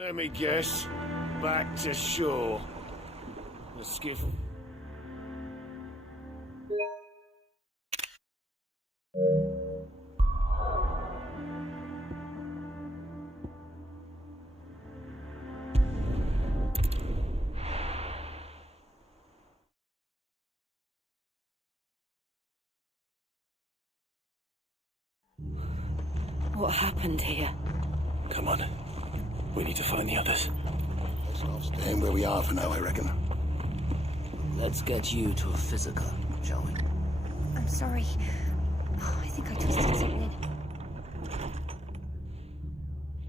Let me guess. Back to shore. The skiff... What happened here? Come on. We need to find the others. Let's not staying where we are for now, I reckon. Let's get you to a physical, shall we? I'm sorry. Oh, I think I twisted something.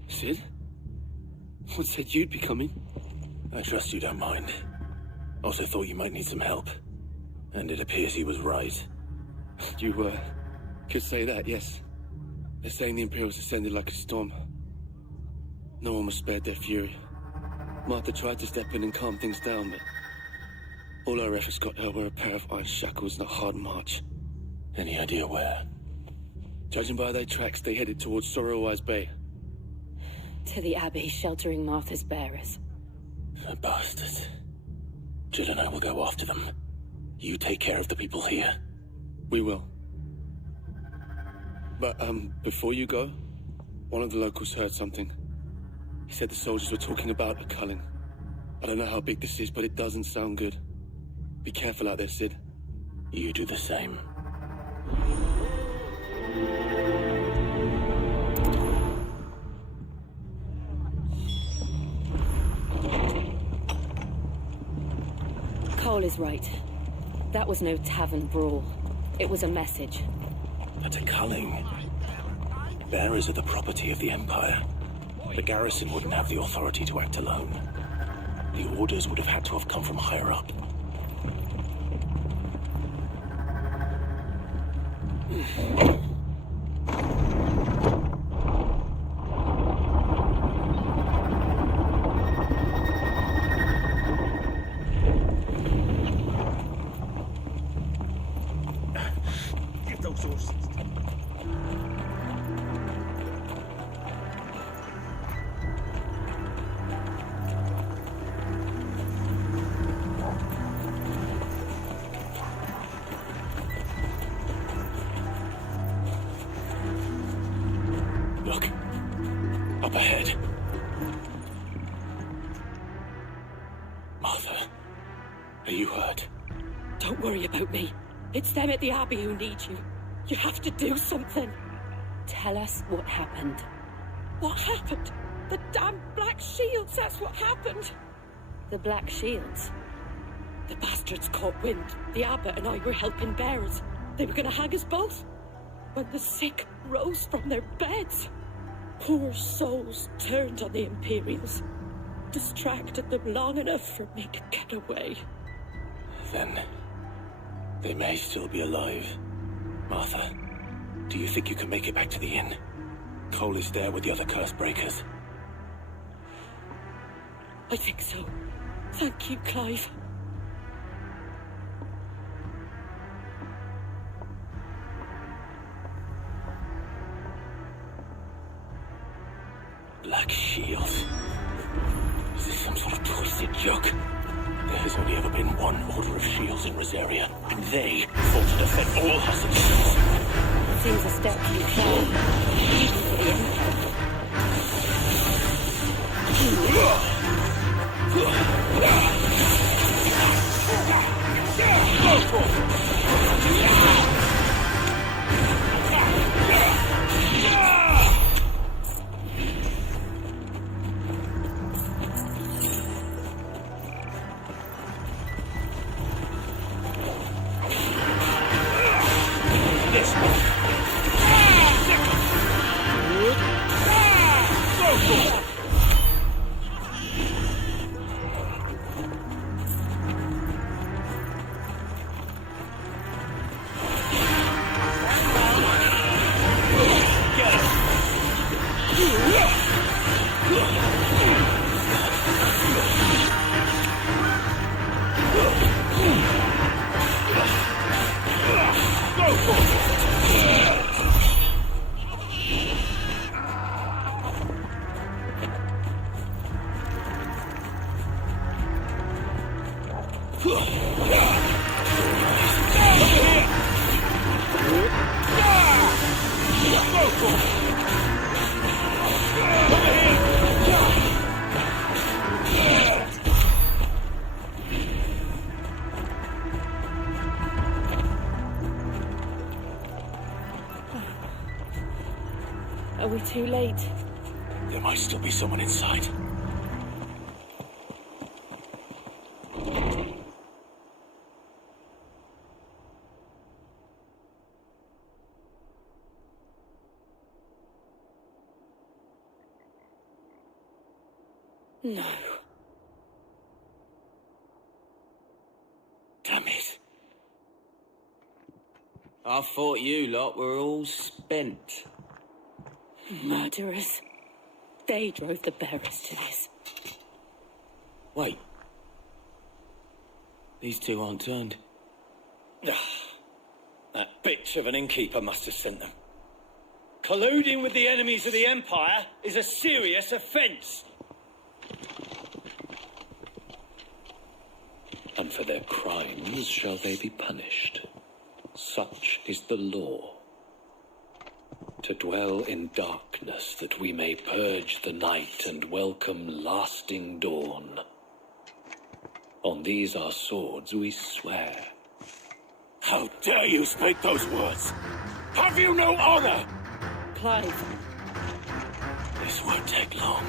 Sid? What said you'd be coming? I trust you don't mind. Also thought you might need some help. And it appears he was right. You, could say that, yes. They're saying the Imperials ascended like a storm. No one was spared their fury. Martha tried to step in and calm things down, but all our efforts got her were a pair of iron shackles and a hard march. Any idea where? Judging by their tracks, they headed towards Sorrowwise Bay. To the Abbey, sheltering Martha's bearers. The bastards. Jill and I will go after them. You take care of the people here. We will. But, before you go, one of the locals heard something. He said the soldiers were talking about a culling. I don't know how big this is, but it doesn't sound good. Be careful out there, Sid. You do the same. Cole is right. That was no tavern brawl. It was a message. That's a culling. Bearers are the property of the Empire. The garrison wouldn't have the authority to act alone. The orders would have had to have come from higher up. Give those horses. Look. Up ahead. Martha, are you hurt? Don't worry about me. It's them at the Abbey who need you. You have to do something. Tell us what happened. What happened? The damn Black Shields, that's what happened. The Black Shields? The bastards caught wind. The Abbot and I were helping bearers. They were going to hang us both. When the sick rose from their beds, poor souls turned on the Imperials. Distracted them long enough for me to get away. Then, they may still be alive. Martha, do you think you can make it back to the inn? Cole is there with the other curse breakers. I think so. Thank you, Clive. Black Shields. Is this some sort of twisted joke? There has only ever been one Order of Shields in Rosaria, and they fought to defend all her citizens. Seems a step too far. Even for the This one. Are we too late? There might still be someone inside. No. Damn it. I thought you lot were all spent. Murderers. They drove the bearers to this. Wait. These two aren't turned. That bitch of an innkeeper must have sent them. Colluding with the enemies of the Empire is a serious offence. And for their crimes shall they be punished. Such is the law. To dwell in darkness that we may purge the night and welcome lasting dawn. On these our swords we swear. How dare you speak those words? Have you no honor? Clive. This won't take long.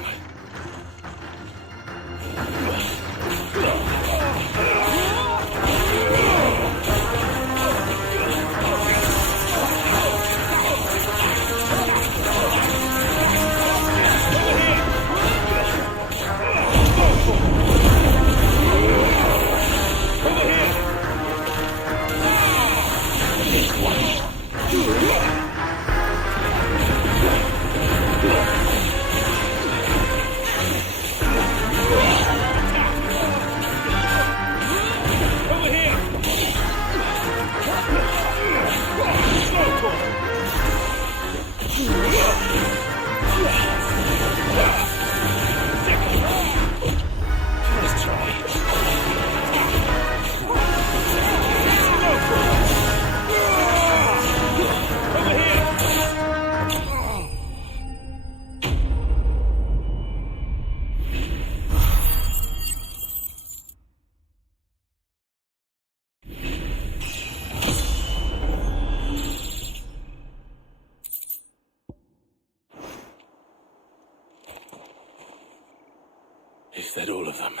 Is that all of them?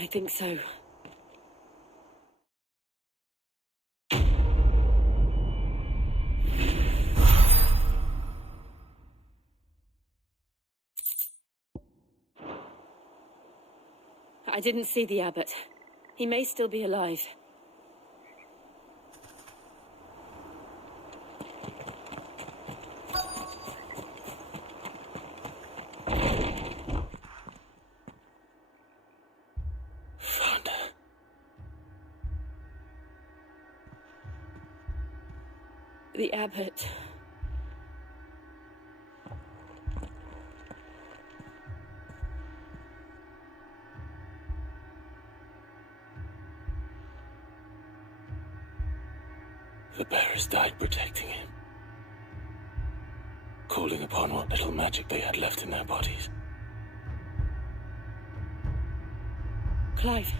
I think so. I didn't see the abbot. He may still be alive. The abbot. The bearers died protecting him. Calling upon what little magic they had left in their bodies. Clive.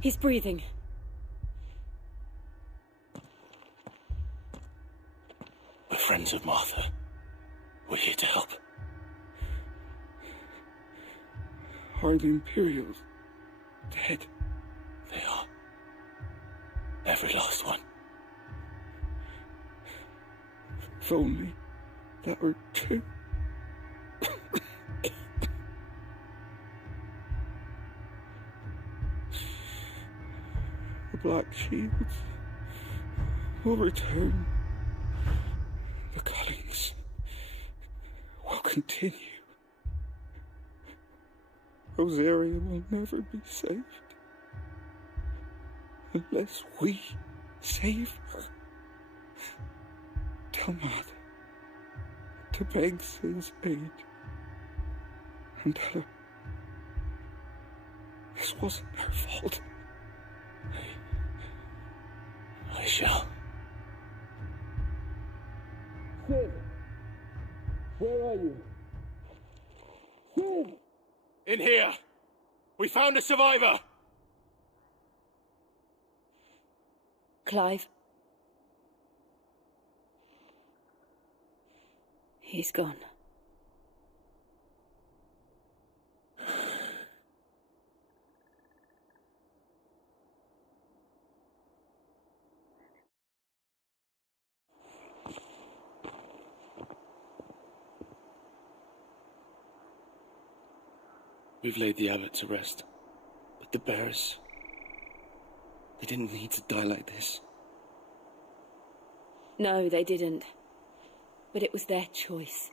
He's breathing. We're friends of Martha. We're here to help. Are the Imperials dead? They are. Every last one. If only that were true. The Black Shields will return. The cullings will continue. Rosaria will never be saved unless we save her. Tell Mother to beg Sin's aid and tell her This wasn't her fault. I shall. Sid! Where are you? Sid! In here! We found a survivor! Clive. He's gone. We've laid the abbot to rest. But the bearers... they didn't need to die like this. No, they didn't. But it was their choice.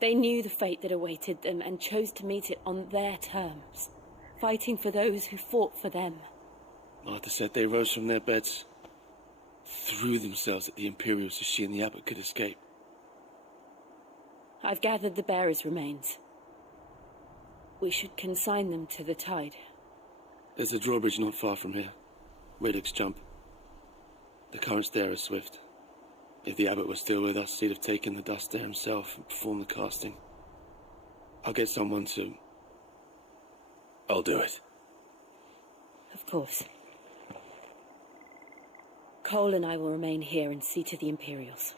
They knew the fate that awaited them and chose to meet it on their terms, fighting for those who fought for them. Martha said they rose from their beds, threw themselves at the Imperials so she and the abbot could escape. I've gathered the bearers' remains. We should consign them to the tide. There's a drawbridge not far from here. Radix jump. The currents there are swift. If the abbot was still with us, he'd have taken the dust there himself and performed the casting. I'll get someone to... I'll do it. Of course. Cole and I will remain here and see to the Imperials.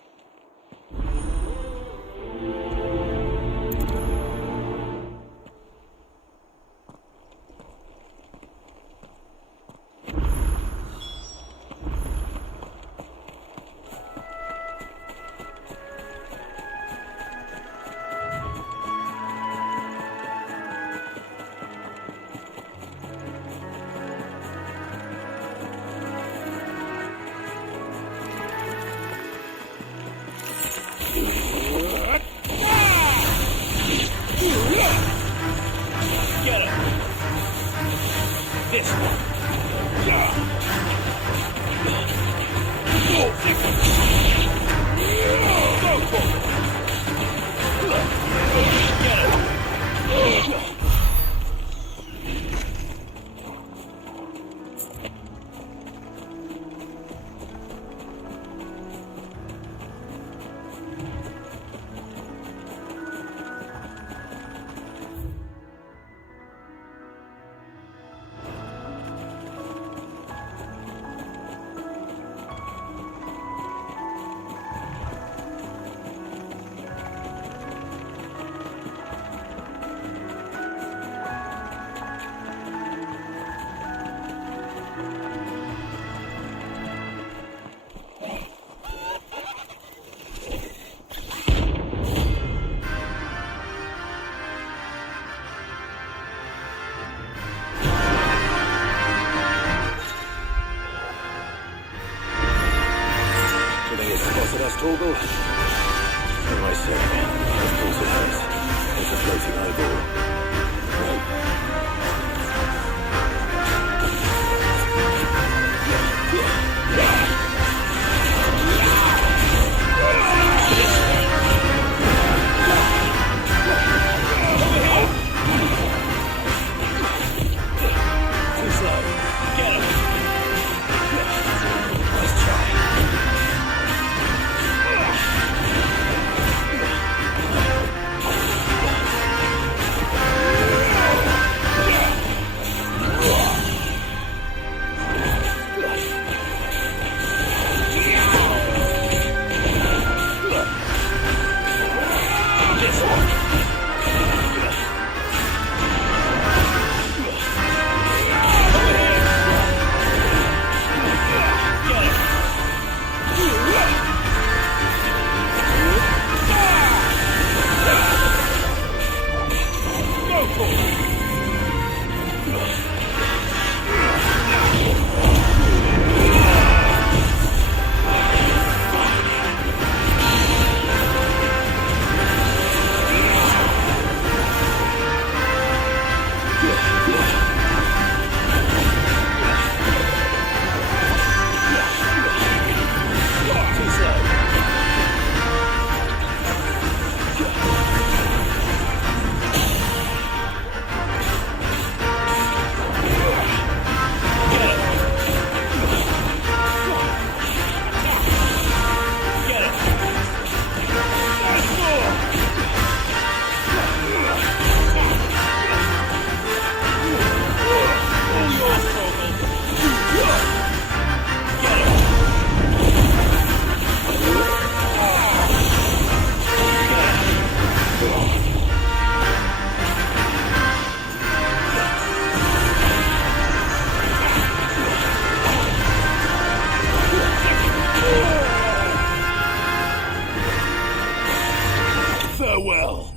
Farewell.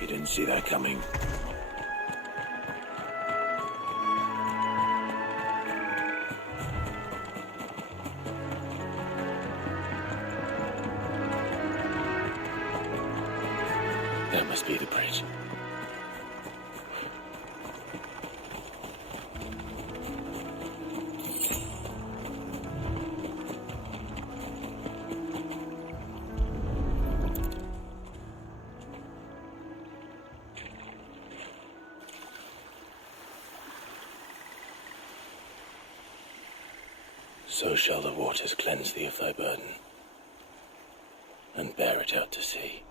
You didn't see that coming. That must be the bridge. So shall the waters cleanse thee of thy burden, and bear it out to sea.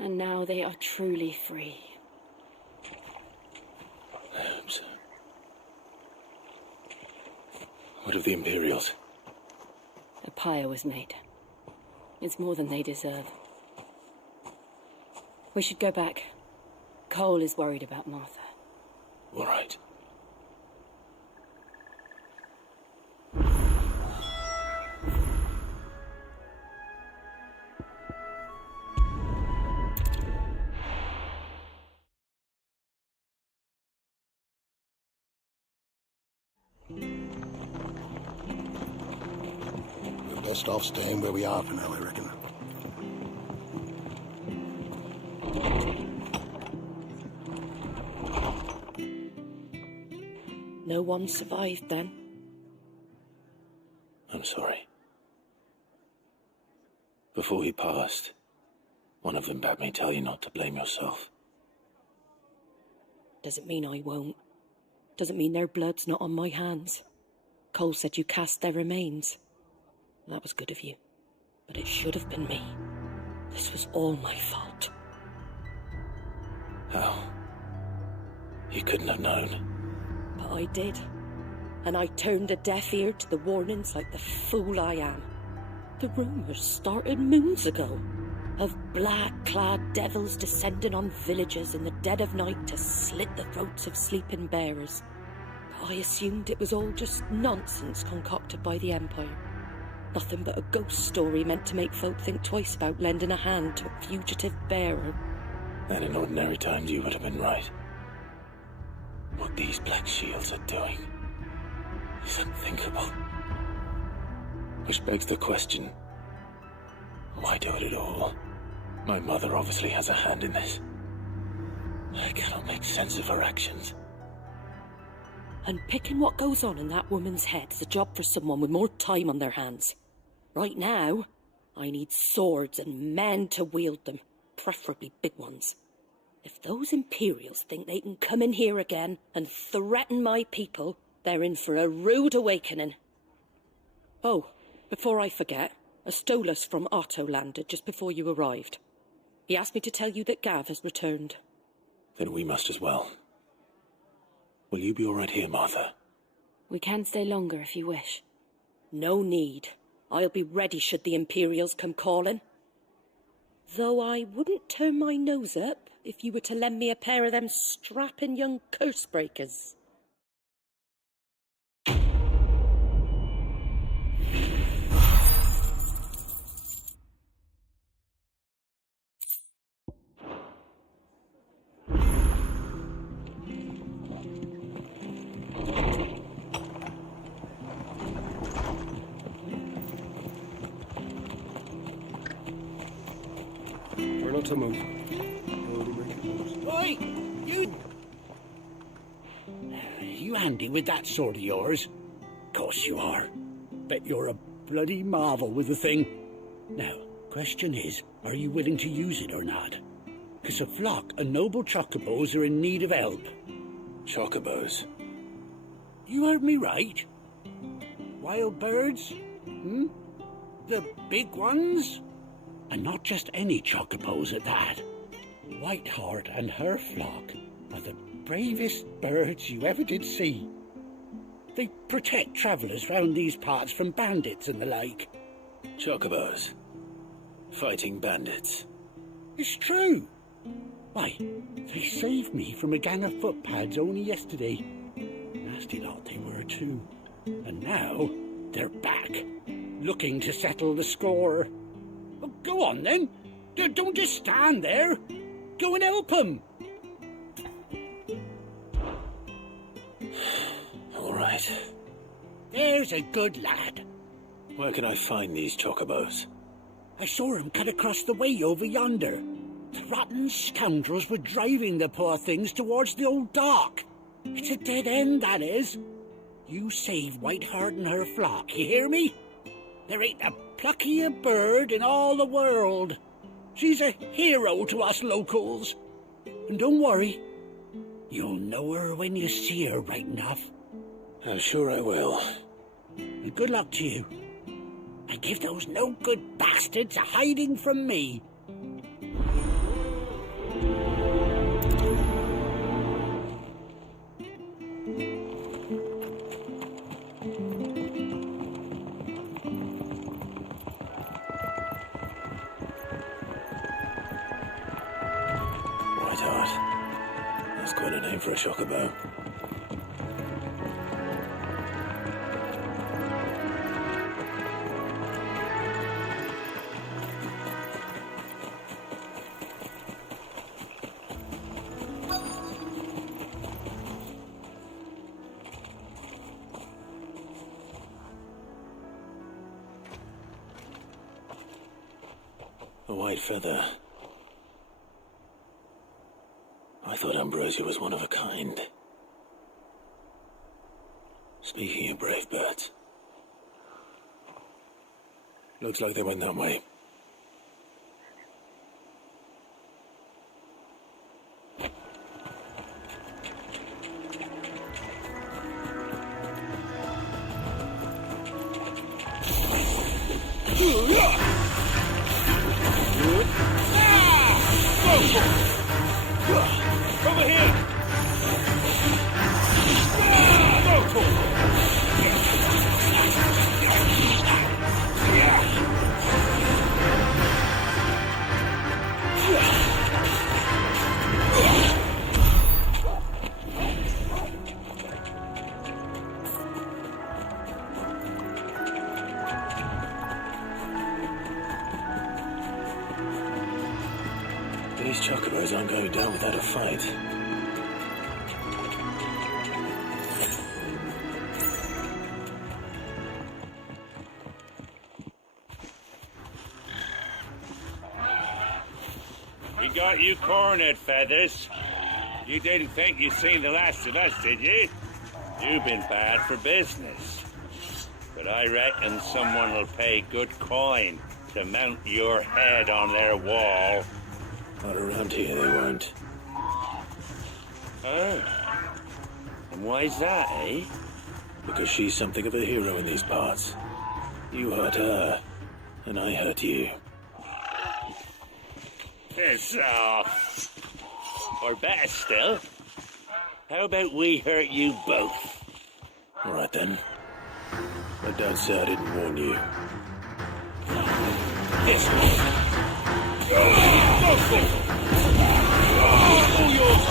And now they are truly free. I hope so. What of the Imperials? A pyre was made. It's more than they deserve. We should go back. Cole is worried about Martha. All right. We're best off staying where we are for now, I reckon. No one survived then? I'm sorry. Before he passed, one of them bade me tell you not to blame yourself. Doesn't mean I won't. Doesn't mean their blood's not on my hands. Cole said you cast their remains. That was good of you. But it should have been me. This was all my fault. How? You couldn't have known. But I did. And I turned a deaf ear to the warnings like the fool I am. The rumours started moons ago. Of black-clad devils descending on villages in the dead of night to slit the throats of sleeping bearers. But I assumed it was all just nonsense concocted by the Empire. Nothing but a ghost story meant to make folk think twice about lending a hand to a fugitive bearer. And in ordinary times you would have been right. What these Black Shields are doing is unthinkable. Which begs the question, why do it at all? My mother obviously has a hand in this. I cannot make sense of her actions. Unpicking what goes on in that woman's head is a job for someone with more time on their hands. Right now, I need swords and men to wield them, preferably big ones. If those Imperials think they can come in here again and threaten my people, they're in for a rude awakening. Oh, before I forget, a Stolas from Otto landed just before you arrived. He asked me to tell you that Gav has returned. Then we must as well. Will you be all right here, Martha? We can stay longer if you wish. No need. I'll be ready should the Imperials come calling. Though I wouldn't turn my nose up if you were to lend me a pair of them strapping young curse breakers. We're not to move. Oi! You handy with that sword of yours? Course you are. Bet you're a bloody marvel with the thing. Now, question is, are you willing to use it or not? 'Cause a flock of noble chocobos are in need of help. Chocobos? You heard me right. Wild birds? The big ones? And not just any chocobos at that. Whiteheart and her flock are the bravest birds you ever did see. They protect travellers round these parts from bandits and the like. Chocobos? fighting bandits. It's true. Why, they saved me from a gang of footpads only yesterday. Nasty lot they were too. And now they're back, looking to settle the score. Oh, go on then. Don't just stand there. Go and help them. All right. There's a good lad. Where can I find these chocobos? I saw him cut across the way over yonder. The rotten scoundrels were driving the poor things towards the old dock. It's a dead end, that is. You save Whiteheart and her flock, you hear me? There ain't a pluckier bird in all the world. She's a hero to us locals. And don't worry, you'll know her when you see her right enough. I'm sure I will. And good luck to you. And give those no-good bastards a hiding from me. Whiteheart. That's quite a name for a chocobo. A white feather. I thought Ambrosia was one of a kind. Speaking of brave birds, looks like they went that way. Over here! These chocobos aren't going down without a fight. We got you cornered, Feathers. You didn't think you'd seen the last of us, did you? You've been bad for business. But I reckon someone will pay good coin to mount your head on their wall. Not around here, they won't. Oh. And why's that, eh? Because she's something of a hero in these parts. You hurt her, and I hurt you. Piss off. Or better still, how about we hurt you both? All right then. But don't say I didn't warn you. This way. All yours,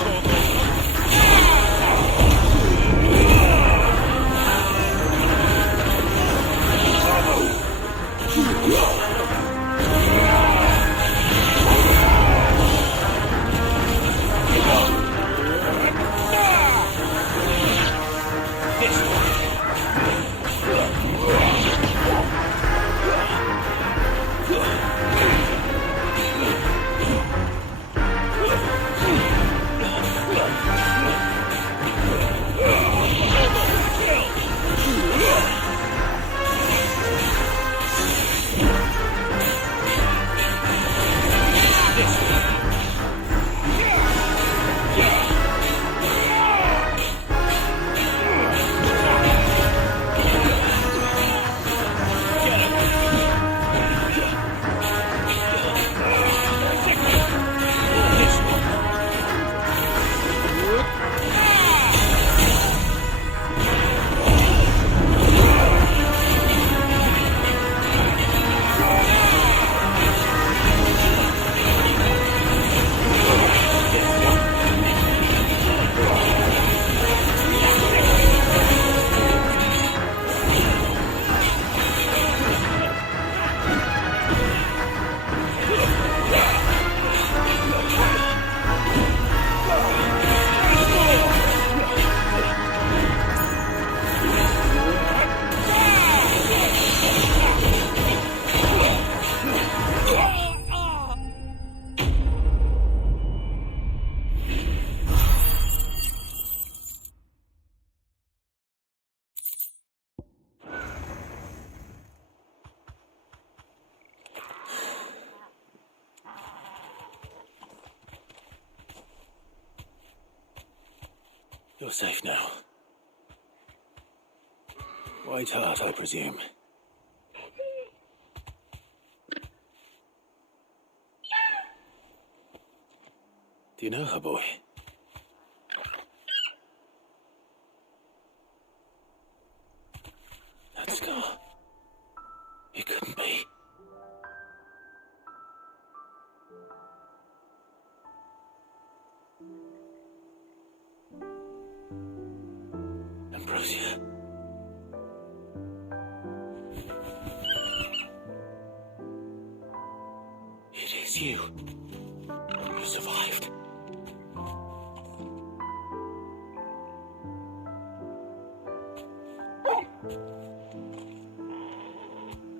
You're safe now. White Hart, I presume. Do you know her, boy? That scar. It couldn't be. Ambrosia. It is you. You survived.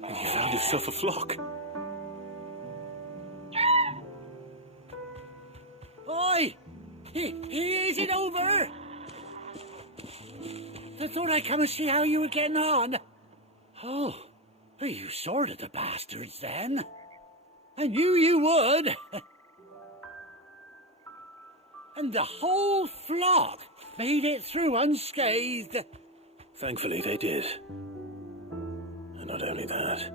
And you found yourself a flock. Oi! Is it over? I thought I'd come and see how you were getting on. Oh, you sorted the bastards then. I knew you would. And the whole flock made it through unscathed. Thankfully, they did. And not only that.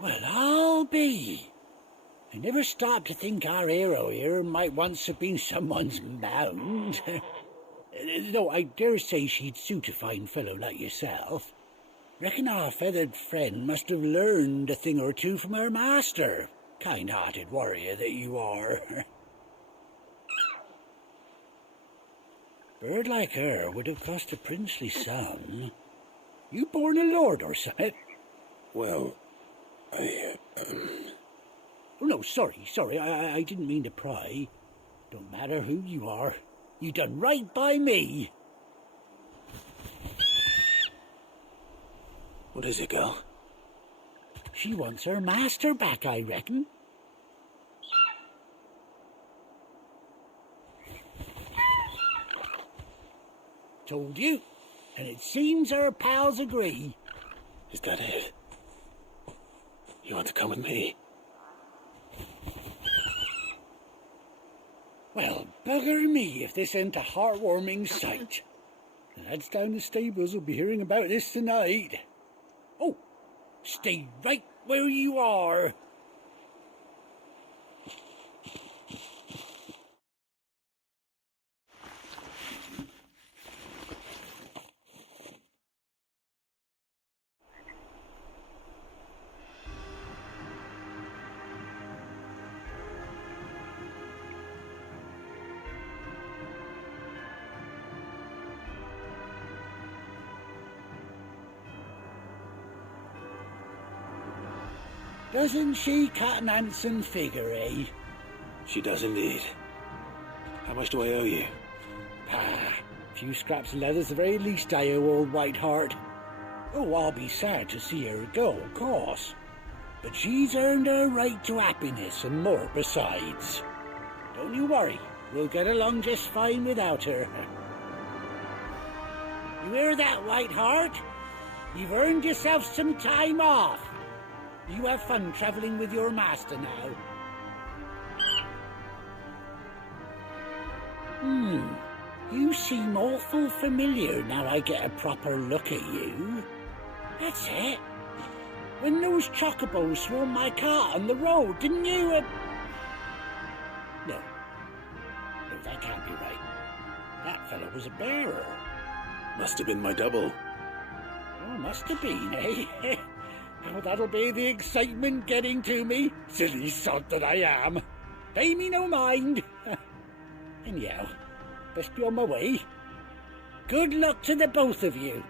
Well, I'll be. I never stopped to think our hero here might once have been someone's mound. Though I dare say she'd suit a fine fellow like yourself. Reckon our feathered friend must have learned a thing or two from her master. Kind-hearted warrior that you are. Bird like her would have cost a princely sum. You born a lord or something? Well, Oh, no, sorry. I didn't mean to pry. Don't matter who you are. You done right by me. What is it, girl? She wants her master back, I reckon. Told you. And it seems her pals agree. Is that it? You want to come with me? Well, bugger me if this ain't a heartwarming sight. The lads down the stables will be hearing about this tonight. Oh, stay right where you are. Doesn't she cut an handsome figure, eh? She does indeed. How much do I owe you? A few scraps of leather's the very least I owe old White Hart. Oh, I'll be sad to see her go, of course. But she's earned her right to happiness and more besides. Don't you worry, we'll get along just fine without her. You hear that, White Hart? You've earned yourself some time off. You have fun traveling with your master now. You seem awful familiar now I get a proper look at you. That's it. When those chocobos swarmed my cart on the road, didn't you? No, that can't be right. That fellow was a bearer. Must have been my double. Oh, must have been, eh? Oh, that'll be the excitement getting to me. Silly sod that I am. Pay me no mind. Anyhow, best be on my way. Good luck to the both of you.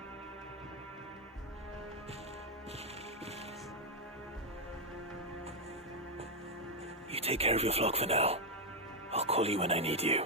You take care of your flock for now. I'll call you when I need you.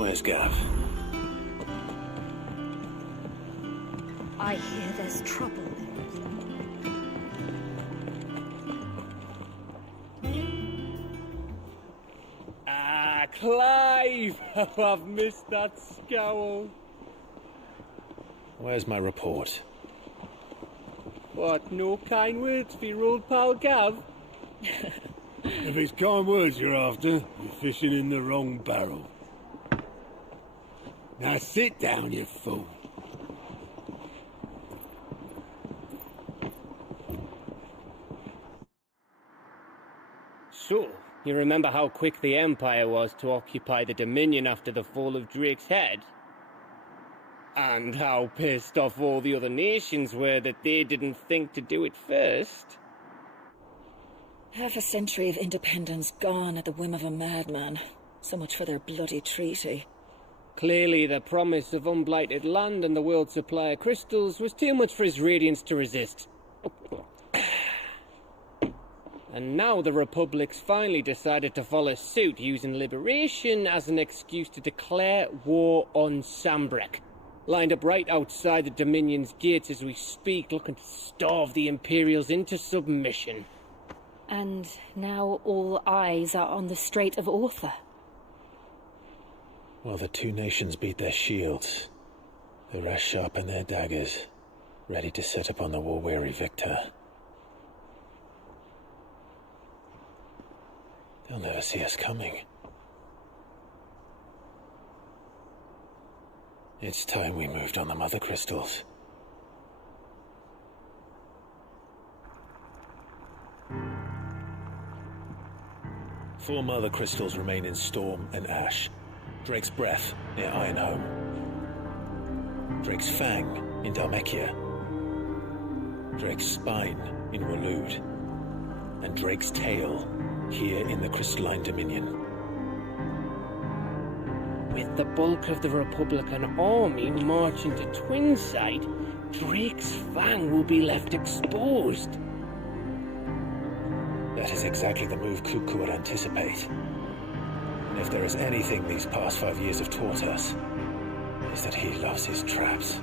Where's Gav? I hear there's trouble there. Ah, Clive! Oh, I've missed that scowl. Where's my report? What, no kind words for your old pal Gav? If it's kind words you're after, you're fishing in the wrong barrel. Now sit down, you fool. So, you remember how quick the Empire was to occupy the Dominion after the fall of Drake's head? And how pissed off all the other nations were that they didn't think to do it first? Half a century of independence gone at the whim of a madman. So much for their bloody treaty. Clearly, the promise of unblighted land and the world's supply of crystals was too much for his radiance to resist. And now the Republic's finally decided to follow suit, using liberation as an excuse to declare war on Sambrek. Lined up right outside the Dominion's gates as we speak, looking to starve the Imperials into submission. And now all eyes are on the Strait of Author. While the two nations beat their shields, the rest sharpen their daggers, ready to set upon the war-weary victor. They'll never see us coming. It's time we moved on the Mother Crystals. Four Mother Crystals remain in Storm and Ash. Drake's Breath near Ironhome. Drake's Fang in Dhalmekia. Drake's Spine in Waloed. And Drake's Tail here in the Crystalline Dominion. With the bulk of the Republican army marching to Twinside, Drake's Fang will be left exposed. That is exactly the move Kuku would anticipate. And if there is anything these past 5 years have taught us, is that he loves his traps.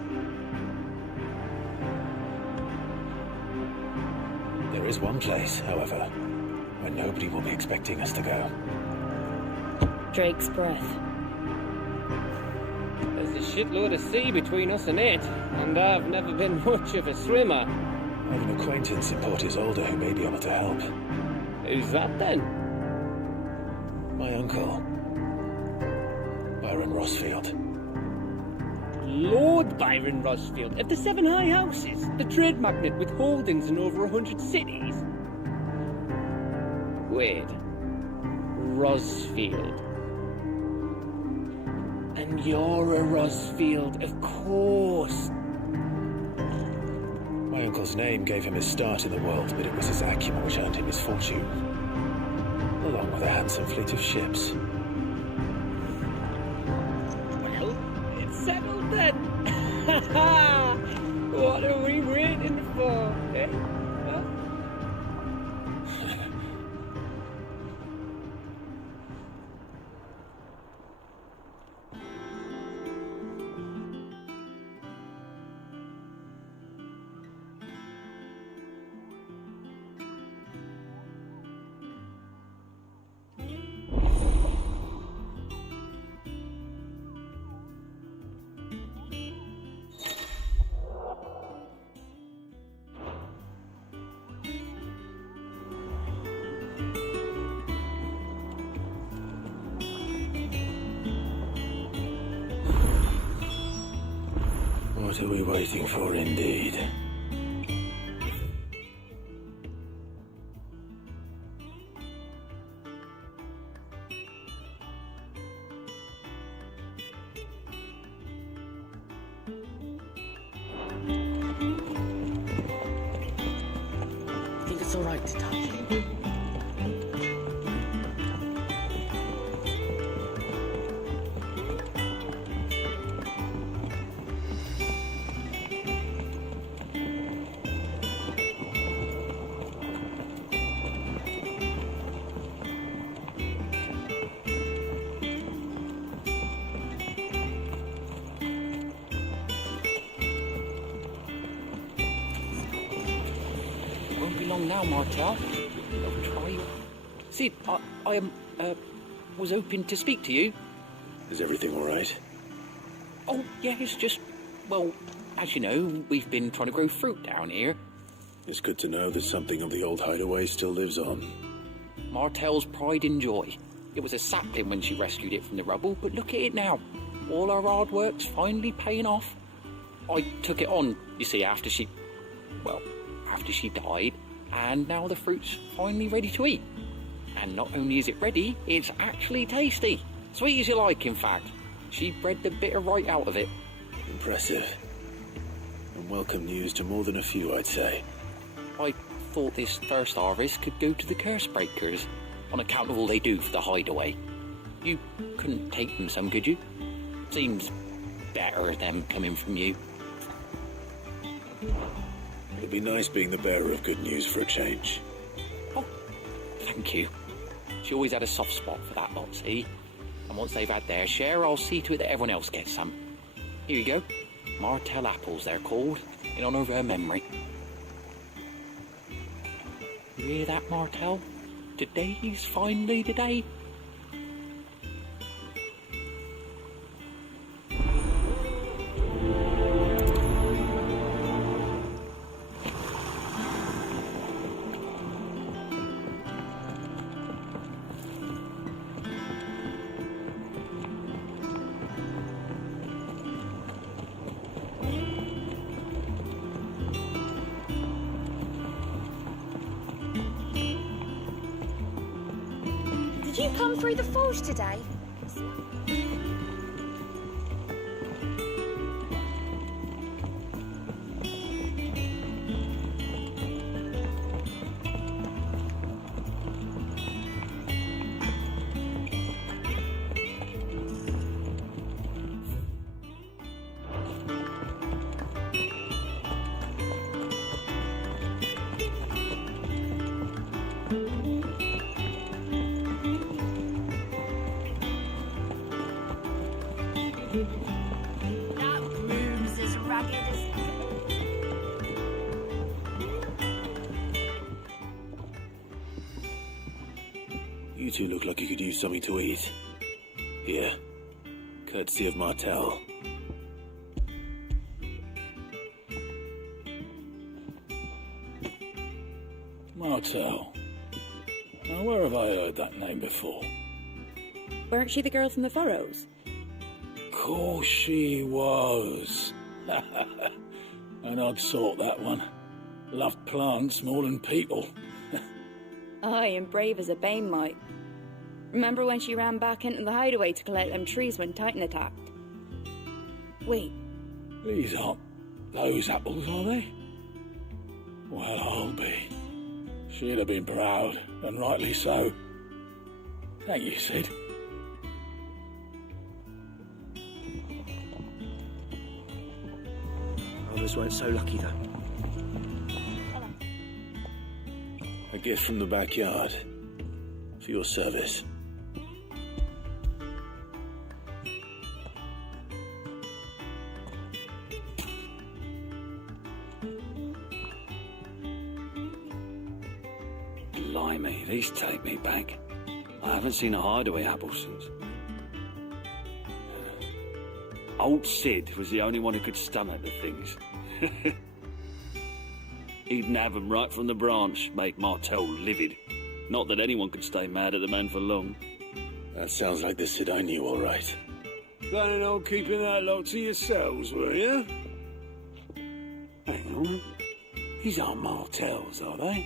There is one place, however, where nobody will be expecting us to go. Drake's Breath. There's a shitload of sea between us and it, and I've never been much of a swimmer. I have an acquaintance in Port Isolde who may be able to help. Who's that then? My uncle, Byron Rossfield. Lord Byron Rossfield of the Seven High Houses, the trade magnate with holdings in over 100 cities. Wait, Rossfield. And you're a Rossfield, of course. My uncle's name gave him his start in the world, but it was his acumen which earned him his fortune, along with a handsome fleet of ships. Well, it's settled then. What are we waiting for, eh? Huh? What are we waiting for, indeed? I think it's all right to touch. on now, Martel. I'll try. Sid, I was hoping to speak to you. Is everything all right? Oh, yeah, it's just, well, as you know, we've been trying to grow fruit down here. It's good to know that something of the old hideaway still lives on. Martel's pride and joy. It was a sapling when she rescued it from the rubble, but look at it now. All our hard work's finally paying off. I took it on, you see, after she died, and now the fruit's finally ready to eat. And not only is it ready, it's actually tasty. Sweet as you like, in fact. She bred the bitter right out of it. Impressive. And welcome news to more than a few, I'd say. I thought this first harvest could go to the curse breakers, on account of all they do for the hideaway. You couldn't take them some, could you? Seems better them coming from you. It'll be nice being the bearer of good news for a change. Oh, thank you. She always had a soft spot for that lot, see? And once they've had their share, I'll see to it that everyone else gets some. Here you go. Martel apples, they're called, in honour of her memory. You hear that, Martel? Today's finally the day. Did you come through the forge today? That room's as ragged as... You two look like you could use something to eat. Here. Courtesy of Martel. Martel. Now, where have I heard that name before? Weren't she the girl from the Furrows? Course she was. An odd sort, that one. Loved plants more than people. Aye, and brave as a bane might. Remember when she ran back into the hideaway to collect them trees when Titan attacked? Wait. These aren't those apples, are they? Well, I'll be. She'd have been proud, and rightly so. Thank you, Sid. Others weren't so lucky, though. A gift from the backyard. For your service. Blimey, these take me back. I haven't seen a hideaway apple since. Old Sid was the only one who could stomach the things. He'd nab 'em right from the branch, make Martel livid. Not that anyone could stay mad at the man for long. That sounds like the Sid I knew, all right. Planning on keeping that lot to yourselves, were you? Hang on. These aren't Martels, are they?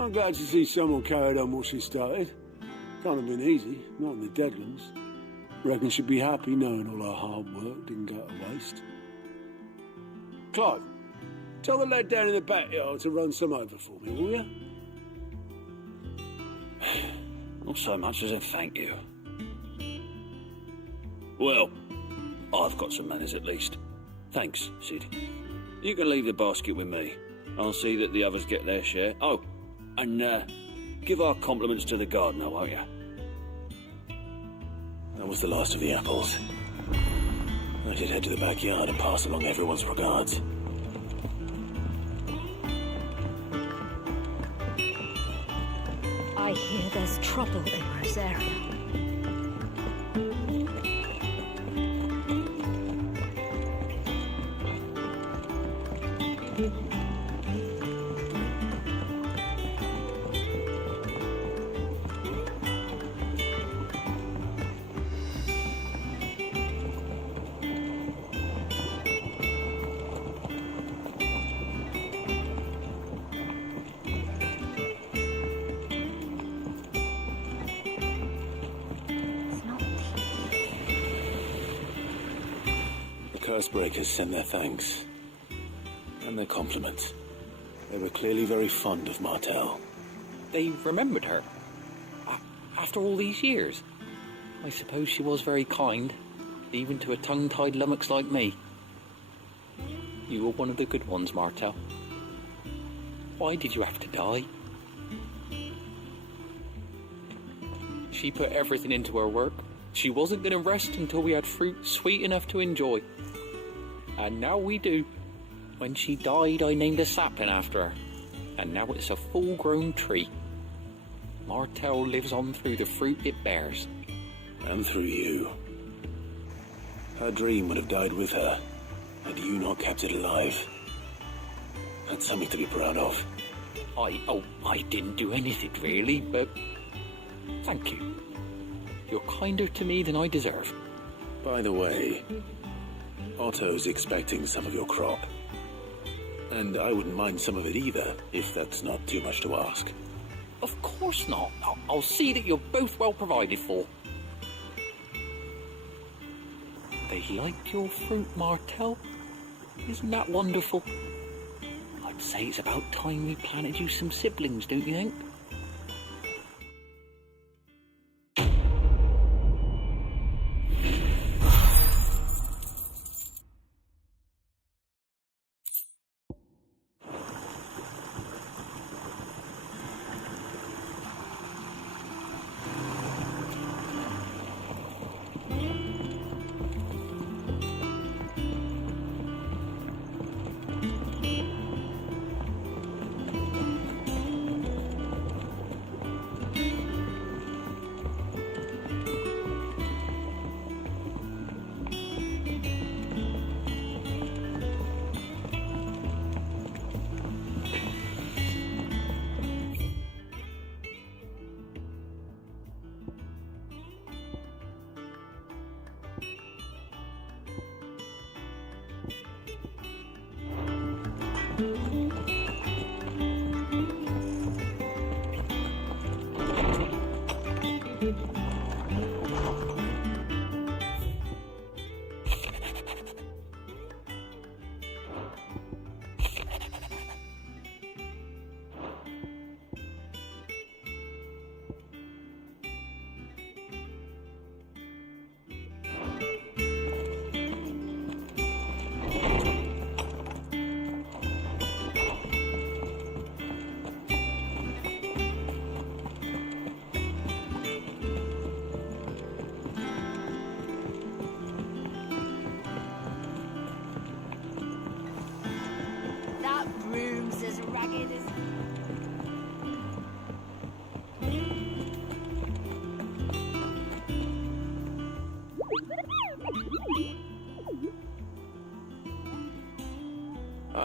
I'm glad to see someone carried on what she started. Can't have been easy, not in the Deadlands. Reckon she'd be happy knowing all her hard work didn't go to waste. Clive, tell the lad down in the backyard to run some over for me, will you? Not so much as a thank you. Well, I've got some manners at least. Thanks, Sid. You can leave the basket with me. I'll see that the others get their share. Oh, and give our compliments to the gardener, won't you? That was the last of the apples. I should head to the backyard and pass along everyone's regards. I hear there's trouble in Rosaria. Cursebreakers send their thanks. And their compliments. They were clearly very fond of Martell. They remembered her. After all these years. I suppose she was very kind, even to a tongue-tied lummox like me. You were one of the good ones, Martell. Why did you have to die? She put everything into her work. She wasn't going to rest until we had fruit sweet enough to enjoy. And now we do. When she died, I named a sapling after her. And now it's a full-grown tree. Martell lives on through the fruit it bears. And through you. Her dream would have died with her, had you not kept it alive. That's something to be proud of. I didn't do anything really, but thank you. You're kinder to me than I deserve. By the way, Otto's expecting some of your crop. And I wouldn't mind some of it either, if that's not too much to ask. Of course not. I'll see that you're both well provided for. They like your fruit, Martell. Isn't that wonderful? I'd say it's about time we planted you some siblings, don't you think?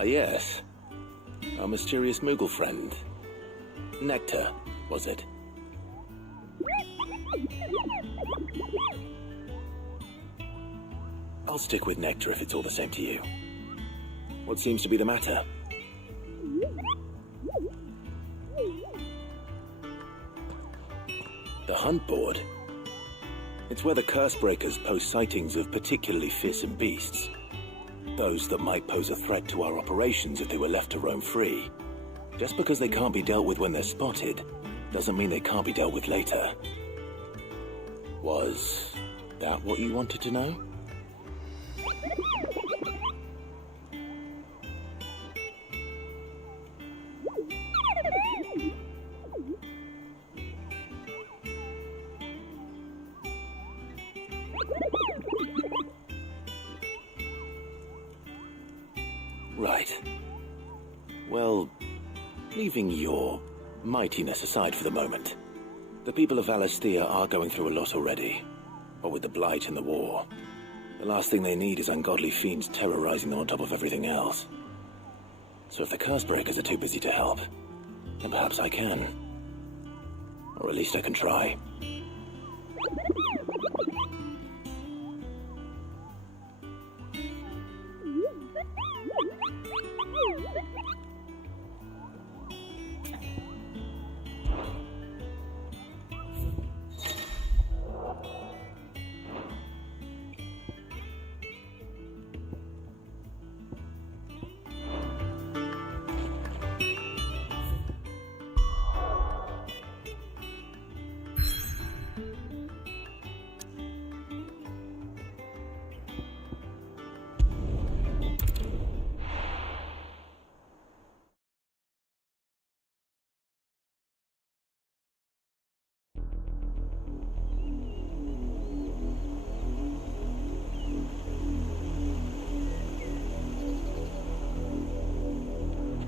Yes. Our mysterious Moogle friend. Nectar, was it? I'll stick with Nectar if it's all the same to you. What seems to be the matter? The hunt board? It's where the Cursebreakers post sightings of particularly fearsome beasts. Those that might pose a threat to our operations if they were left to roam free. Just because they can't be dealt with when they're spotted, doesn't mean they can't be dealt with later. Was that what you wanted to know? Right. Well, leaving your mightiness aside for the moment, The people of Valisthea are going through a lot already. But with the Blight and the war, the last thing they need is ungodly fiends terrorizing them on top of everything else. So if the Cursebreakers are too busy to help, then perhaps I can. Or at least I can try.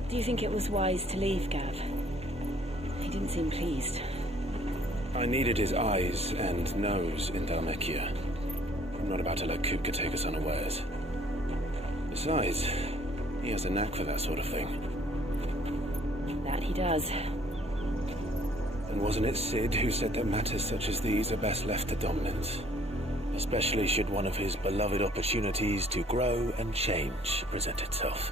Do you think it was wise to leave, Gav? He didn't seem pleased. I needed his eyes and nose in Dhalmekia. I'm not about to let Kupka take us unawares. Besides, he has a knack for that sort of thing. That he does. And wasn't it Sid who said that matters such as these are best left to dominance? Especially should one of his beloved opportunities to grow and change present itself.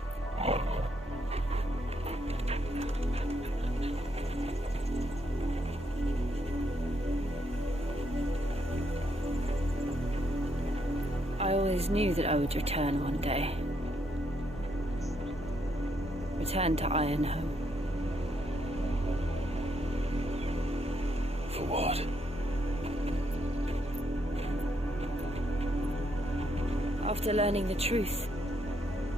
I always knew that I would return one day. Return to Ironhome. For what? After learning the truth,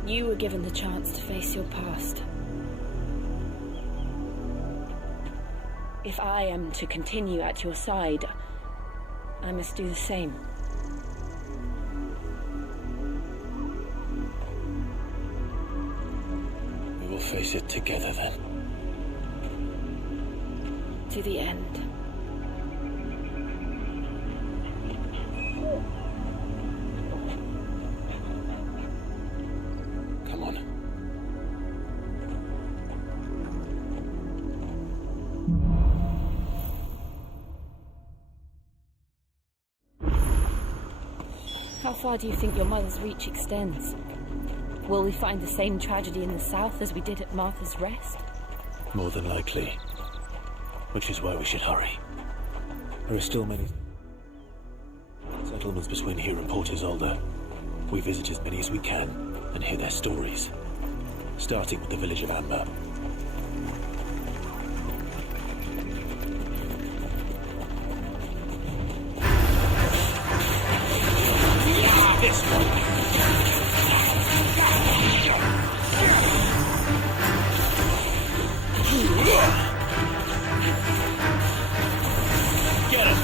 you were given the chance to face your past. If I am to continue at your side, I must do the same. We will face it together then. To the end. Come on. How far do you think your mother's reach extends? Will we find the same tragedy in the south as we did at Martha's Rest? More than likely. Which is why we should hurry. There are still many settlements between here and Port Isolde. We visit as many as we can and hear their stories. Starting with the village of Amber. This one. Get him!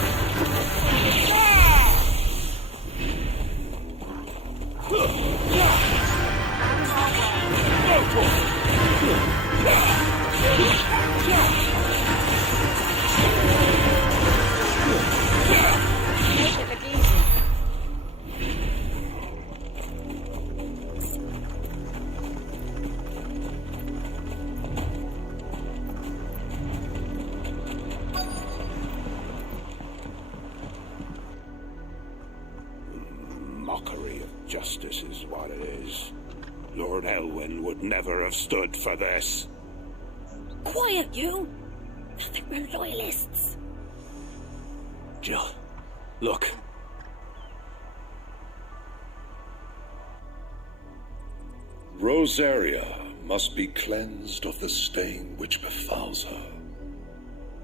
Mockery of justice is what it is. Lord Elwyn would never have stood for this. Quiet, you! I think we're loyalists. Jill, look. Rosaria must be cleansed of the stain which befouls her,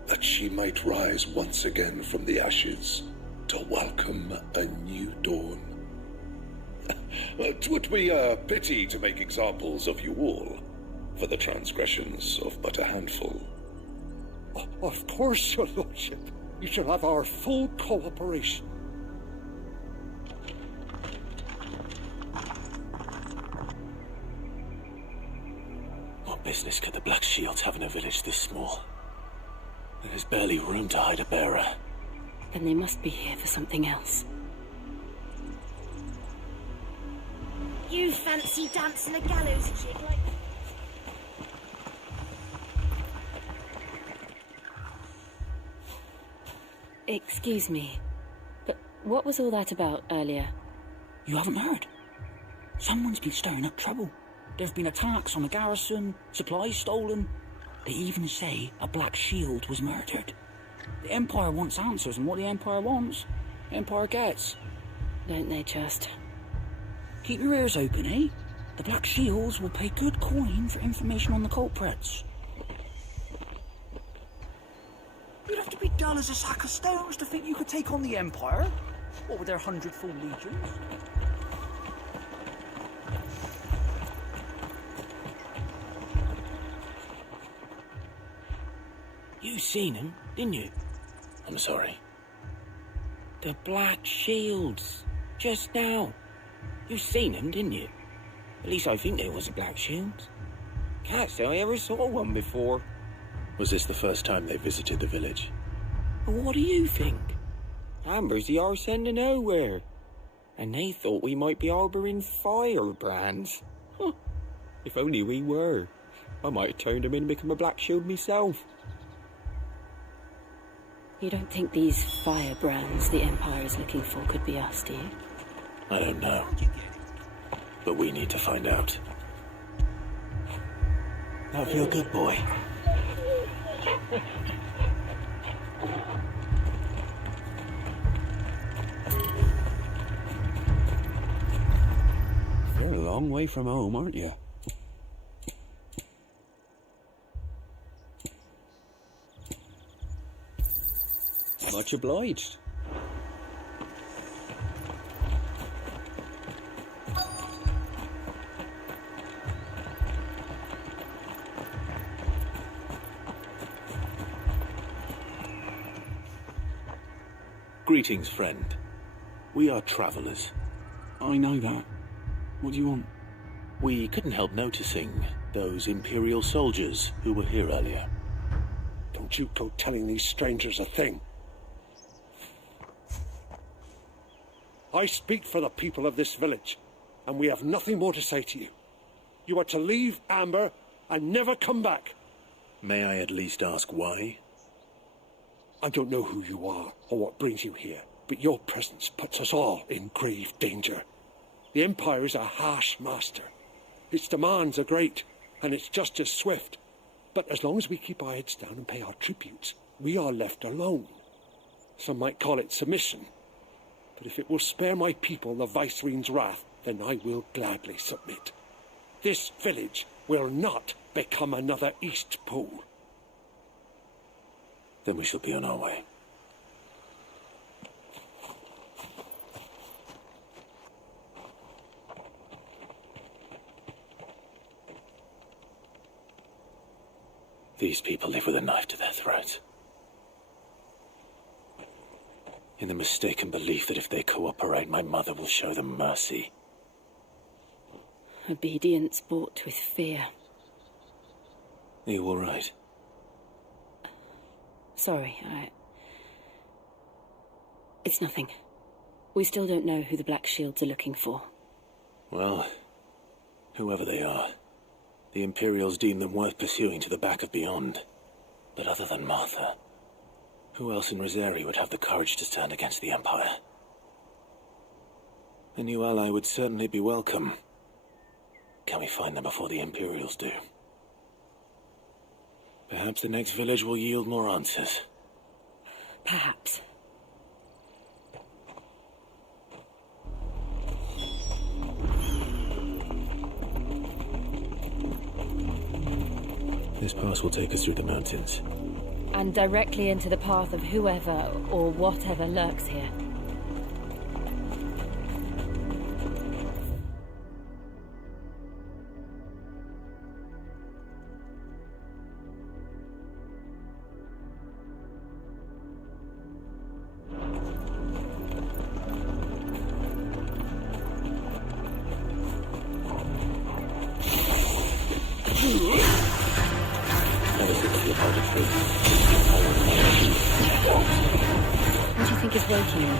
that she might rise once again from the ashes to welcome a new dawn. It would be a pity to make examples of you all for the transgressions of but a handful. Of course, your lordship. You shall have our full cooperation. What business could the Black Shields have in a village this small? There's barely room to hide a bearer. Then they must be here for something else. You fancy dancing a gallows jig like... Excuse me, but what was all that about earlier? You haven't heard? Someone's been stirring up trouble. There've been attacks on the garrison, supplies stolen. They even say a Black Shield was murdered. The Empire wants answers, and what the Empire wants, Empire gets. Don't they just? Keep your ears open, eh? The Black Shields will pay good coin for information on the culprits. You'd have to be dull as a sack of stones to think you could take on the Empire. What with their 100 full legions? You seen him, didn't you? I'm sorry. The Black Shields. Just now. You seen them, didn't you? At least I think there was a Black Shield. Can't say I ever saw one before. Was this the first time they visited the village? Well, what do you think? Amber's the arse end of nowhere. And they thought we might be harbouring firebrands. Huh. If only we were. I might have turned them in and become a Black Shield myself. You don't think these firebrands the Empire is looking for could be us, do you? I don't know. But we need to find out. Now feel good, boy. You're a long way from home, aren't you? Much obliged. Greetings, friend. We are travelers. I know that. What do you want? We couldn't help noticing those Imperial soldiers who were here earlier. Don't you go telling these strangers a thing. I speak for the people of this village, and we have nothing more to say to you. You are to leave Amber and never come back. May I at least ask why? I don't know who you are or what brings you here, but your presence puts us all in grave danger. The Empire is a harsh master. Its demands are great, and its justice swift. But as long as we keep our heads down and pay our tributes, we are left alone. Some might call it submission. But if it will spare my people the Viceroy's wrath, then I will gladly submit. This village will not become another East Pool. Then we shall be on our way. These people live with a knife to their throats. In the mistaken belief that if they cooperate, my mother will show them mercy. Obedience bought with fear. Are you all right? Sorry, It's nothing. We still don't know who the Black Shields are looking for. Well, whoever they are, the Imperials deem them worth pursuing to the back of beyond. But other than Martha, who else in Rosari would have the courage to stand against the Empire? A new ally would certainly be welcome. Can we find them before the Imperials do? Perhaps the next village will yield more answers. Perhaps. This pass will take us through the mountains. And directly into the path of whoever or whatever lurks here. That is the part of truth. is waking him.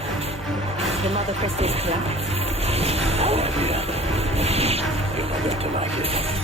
The Mother Crystal's collapsed. No idea. You're not going to like it.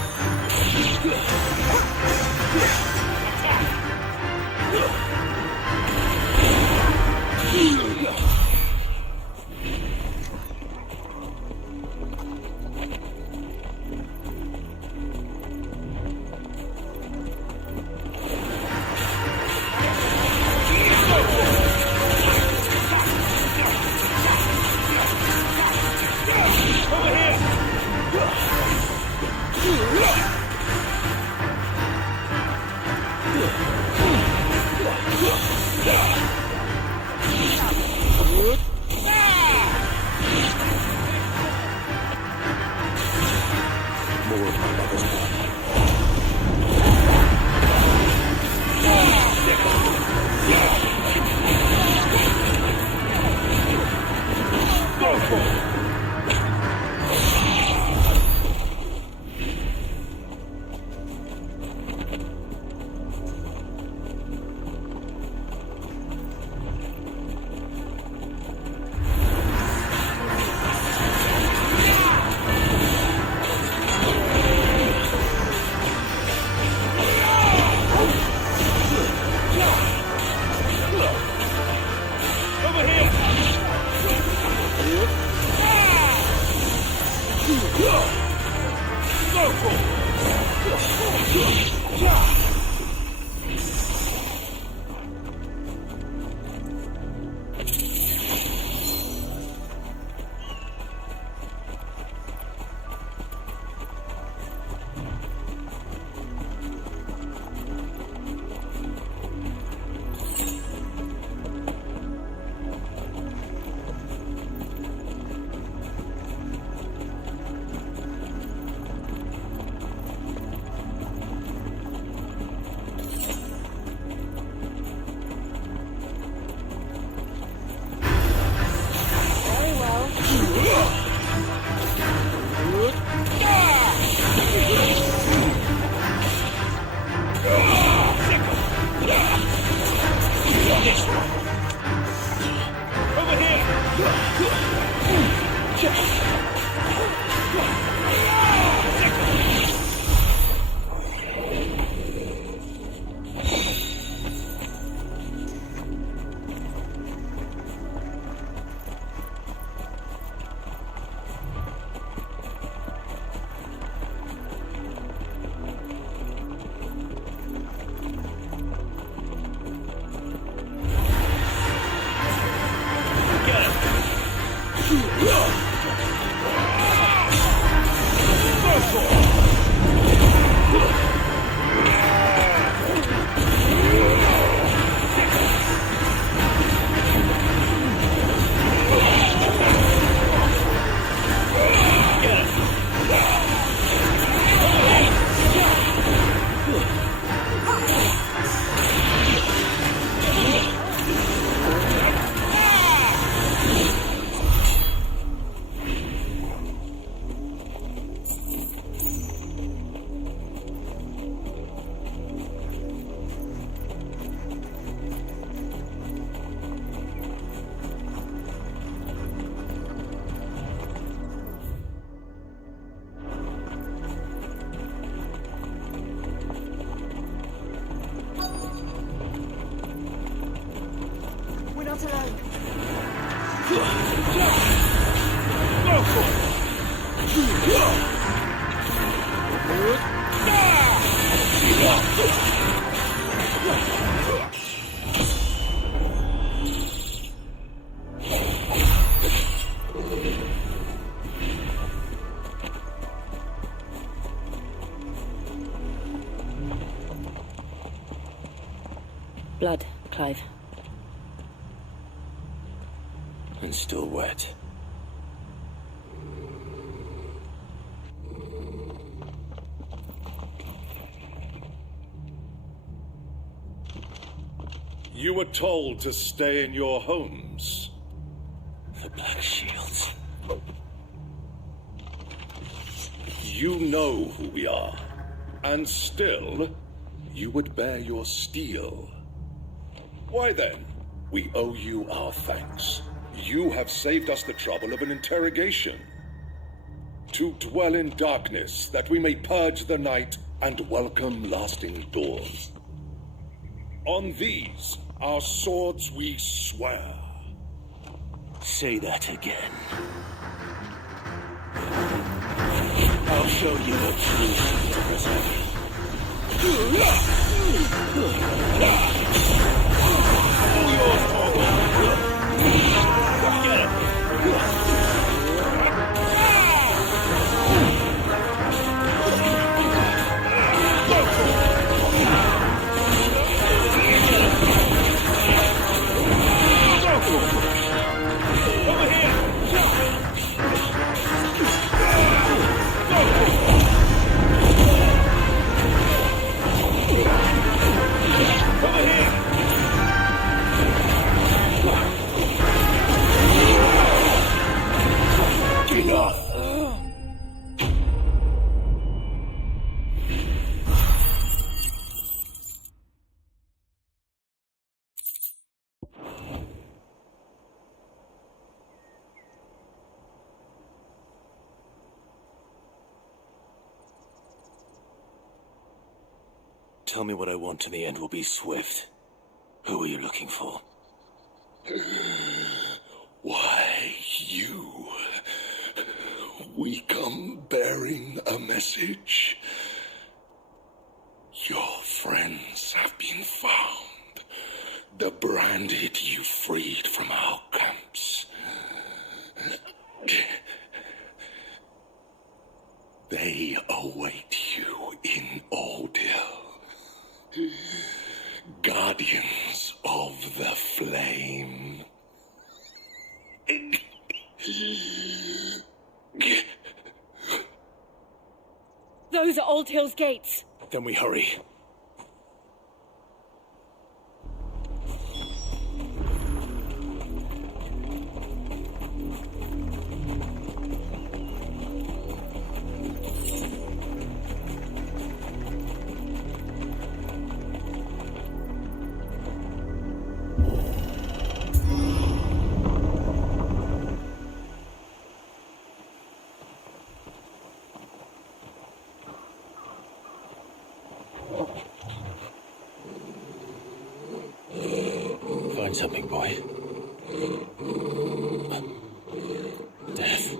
Blood, Clive. And still wet. You were told to stay in your homes. The Black Shields. You know who we are. And still, you would bear your steel. Why then? We owe you our thanks. You have saved us the trouble of an interrogation. To dwell in darkness, that we may purge the night and welcome lasting dawn. On these, our swords we swear. Say that again. I'll show you the truth. Tell me what I want and the end will be swift. Who are you looking for? Why, you. We come bearing a message. Your friends have been found. The branded you freed from our camps. They await you in Oldhill. Guardians of the Flame. Those are Old Hill's gates. Then we hurry. Find something, boy. Death.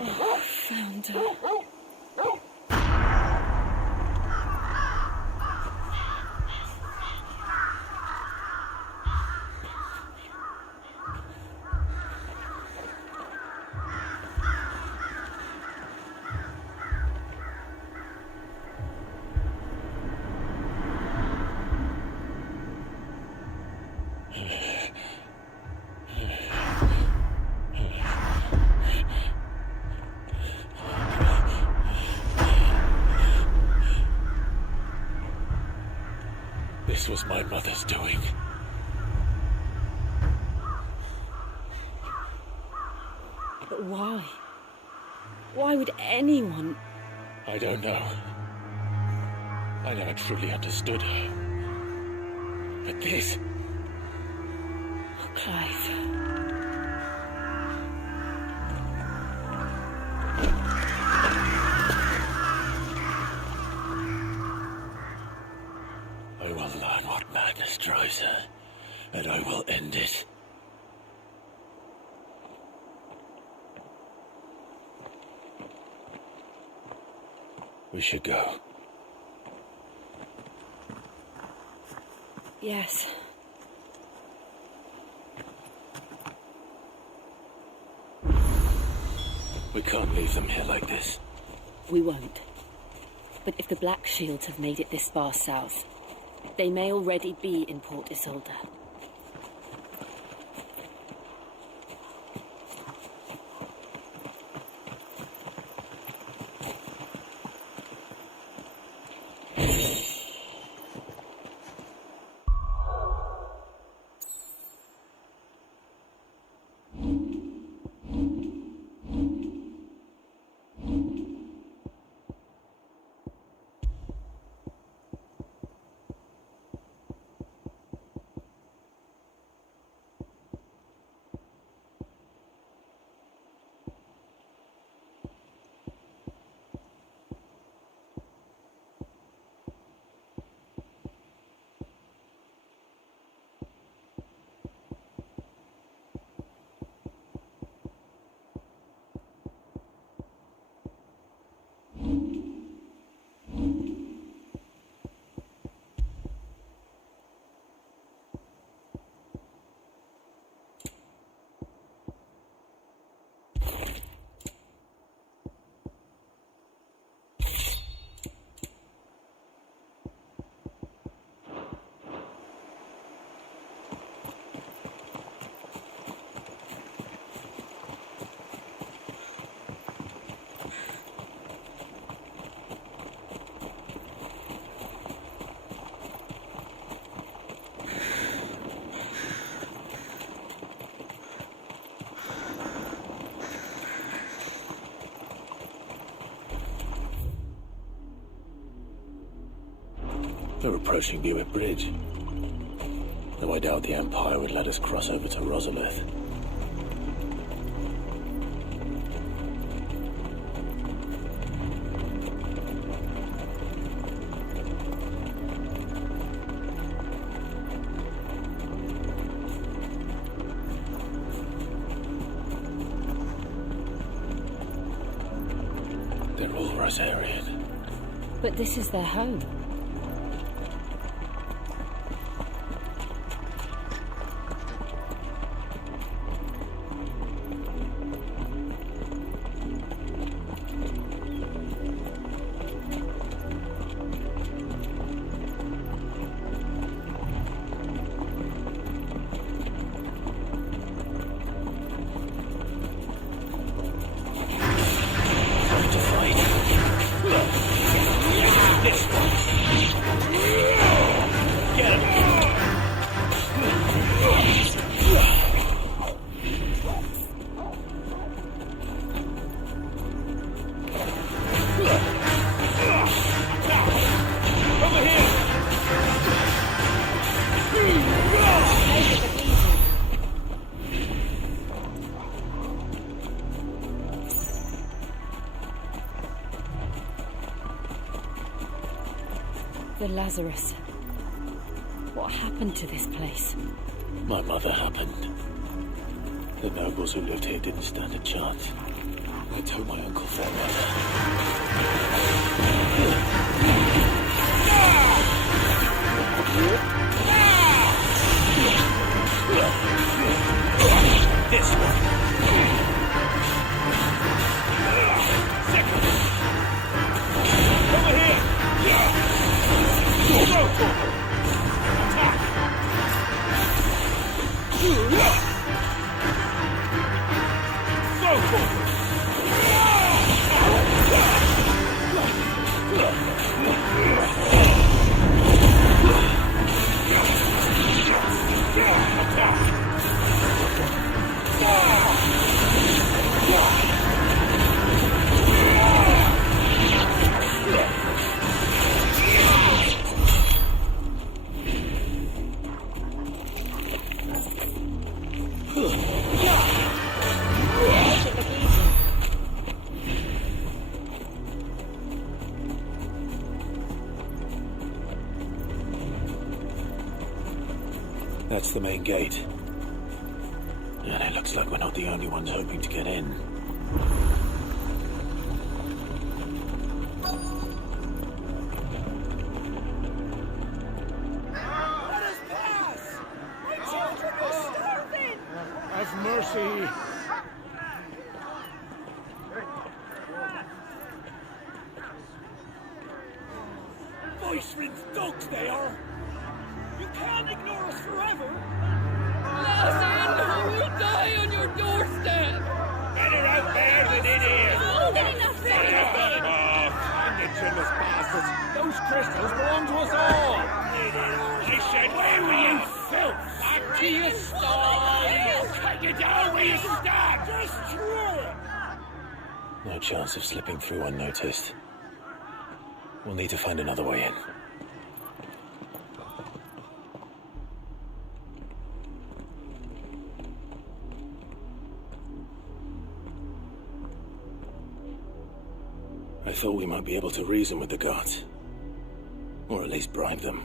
Oh, found her. This was my mother's doing. But why? Why would anyone? I don't know. I never truly understood her. But this... Oh, Clive. I will learn what madness drives her, and I will end it. We should go. Yes. We can't leave them here like this. We won't. But if the Black Shields have made it this far south, they may already be in Port Isolde. We're approaching Buick Bridge. Though I doubt the Empire would let us cross over to Rosalith. They're all Rosarian. But this is their home. The Lazarus. What happened to this place? My mother happened. The nobles who lived here didn't stand a chance. I told my uncle their mother. This one. Over here. Go for it. Attack. Go for it. That's the main gate. And it looks like we're not the only ones hoping to get in. Let us pass! My children are starving! Have mercy! Voice-rinsed dogs they are! You can't ignore us forever! Lass in, we'll die on your doorstep! Better out there than in here! Oh, nothing! Indigenous bastards! Those crystals belong to us all! I said, where were you, filth? Back to your stall! I'll cut you down where you stand! Destroy it! No chance of slipping through unnoticed. We'll need to find another way in. I thought we might be able to reason with the guards. Or at least bribe them.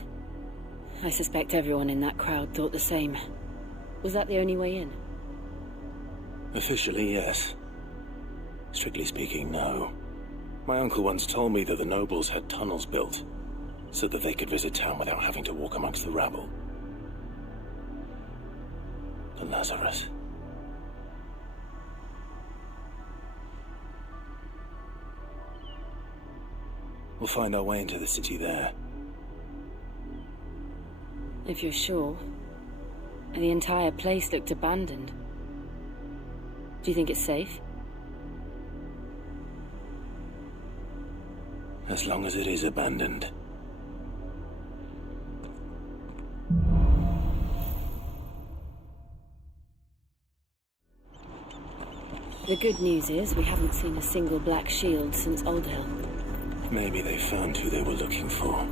I suspect everyone in that crowd thought the same. Was that the only way in? Officially, yes. Strictly speaking, no. My uncle once told me that the nobles had tunnels built, so that they could visit town without having to walk amongst the rabble. The Lazarus. We'll find our way into the city there. If you're sure. The entire place looked abandoned. Do you think it's safe? As long as it is abandoned. The good news is we haven't seen a single black shield since Old Hill. Maybe they found who they were looking for.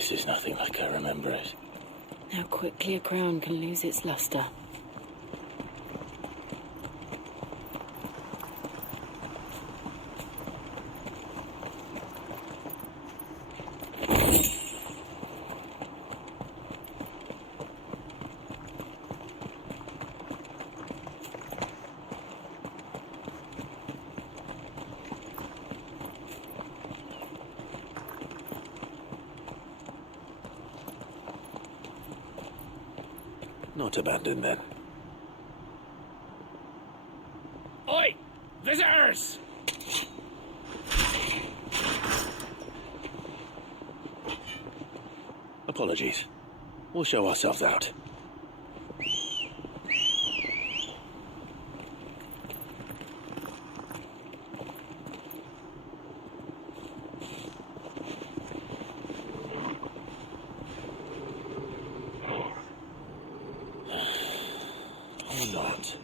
This is nothing like I remember it. How quickly a crown can lose its luster. Not abandoned, then. Oi! Visitors! Apologies. We'll show ourselves out. Or not.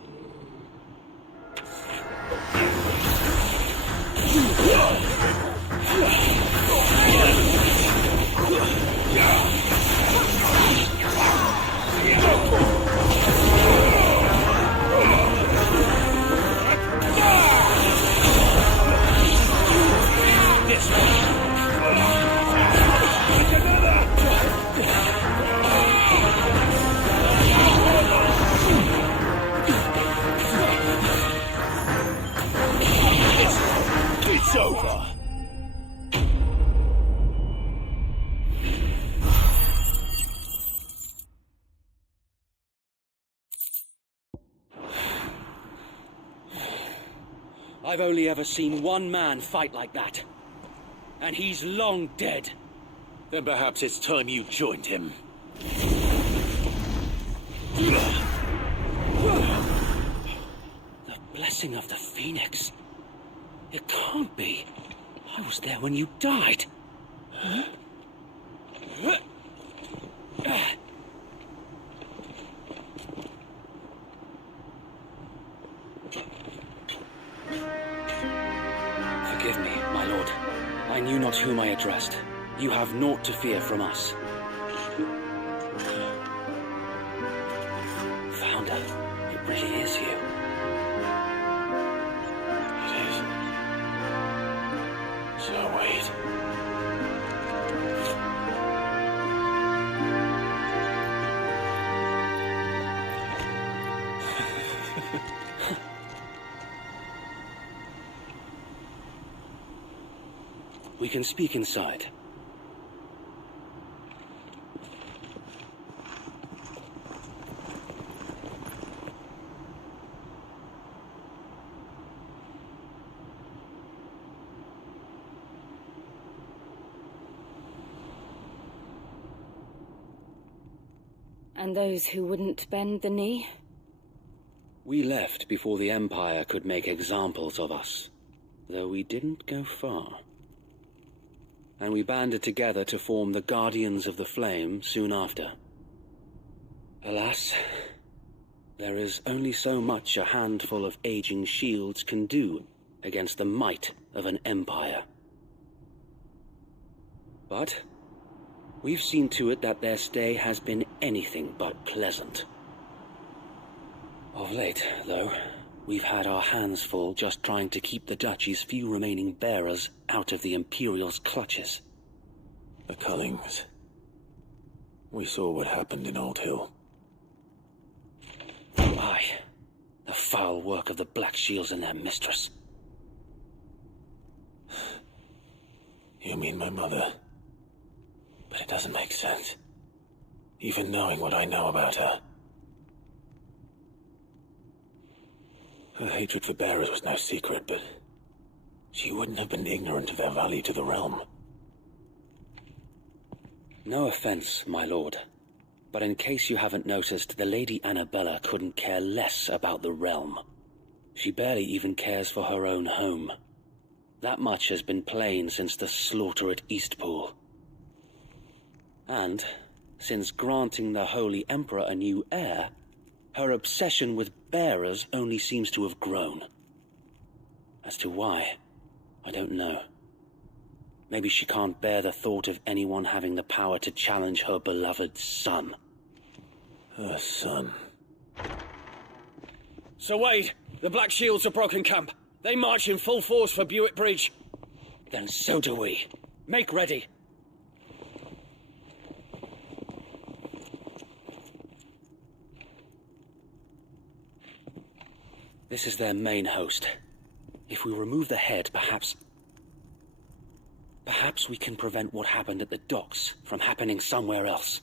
It's over. I've only ever seen one man fight like that. And he's long dead. Then perhaps it's time you joined him. The blessing of the Phoenix. It can't be. I was there when you died. Huh? Forgive me, my lord. I knew not whom I addressed. You have naught to fear from us. Founder, it really is you. It is. So wait. We can speak inside. And those who wouldn't bend the knee? We left before the Empire could make examples of us, though we didn't go far. And we banded together to form the Guardians of the Flame soon after. Alas, there is only so much a handful of aging shields can do against the might of an empire. But we've seen to it that their stay has been anything but pleasant. Of late, though, we've had our hands full just trying to keep the Duchy's few remaining bearers out of the Imperial's clutches. The Cullings. We saw what happened in Old Hill. Aye. The foul work of the Black Shields and their mistress. You mean my mother? But it doesn't make sense. Even knowing what I know about her. Her hatred for bearers was no secret, but she wouldn't have been ignorant of their value to the realm. No offense, my lord, but in case you haven't noticed, the Lady Annabella couldn't care less about the realm. She barely even cares for her own home. That much has been plain since the slaughter at Eastpool. And, since granting the Holy Emperor a new heir, her obsession with bearers only seems to have grown. As to why, I don't know. Maybe she can't bear the thought of anyone having the power to challenge her beloved son. Her son. Sir Wade, the Black Shields have broken camp. They march in full force for Buick Bridge. Then so do we. Make ready. This is their main host. If we remove the head, perhaps we can prevent what happened at the docks from happening somewhere else.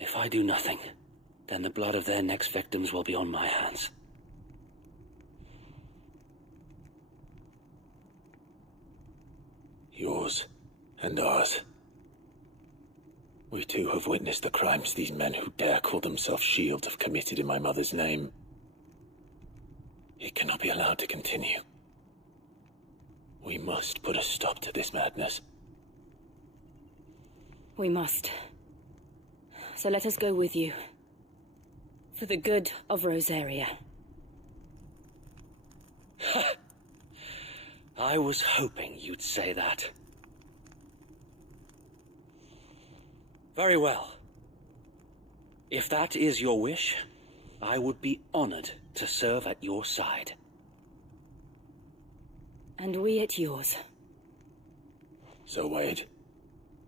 If I do nothing, then the blood of their next victims will be on my hands. Yours and ours. We too have witnessed the crimes these men who dare call themselves shields have committed in my mother's name. It cannot be allowed to continue. We must put a stop to this madness. We must. So let us go with you. For the good of Rosaria. I was hoping you'd say that. Very well. If that is your wish, I would be honored to serve at your side. And we at yours. So, Wade,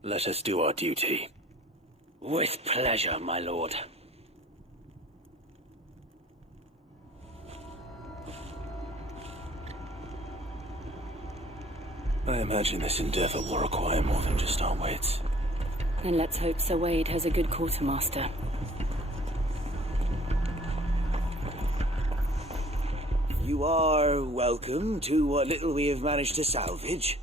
let us do our duty. With pleasure, my lord. I imagine this endeavor will require more than just our wits. Then let's hope Sir Wade has a good quartermaster. You are welcome to what little we have managed to salvage.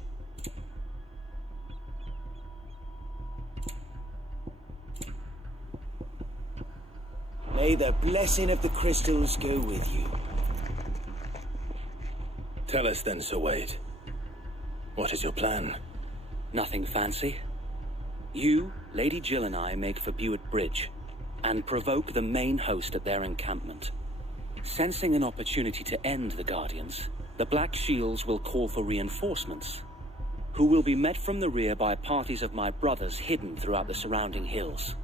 May the blessing of the crystals go with you. Tell us then, Sir Wade. What is your plan? Nothing fancy. You, Lady Jill and I make for Buick Bridge, and provoke the main host at their encampment. Sensing an opportunity to end the Guardians, the Black Shields will call for reinforcements, who will be met from the rear by parties of my brothers hidden throughout the surrounding hills.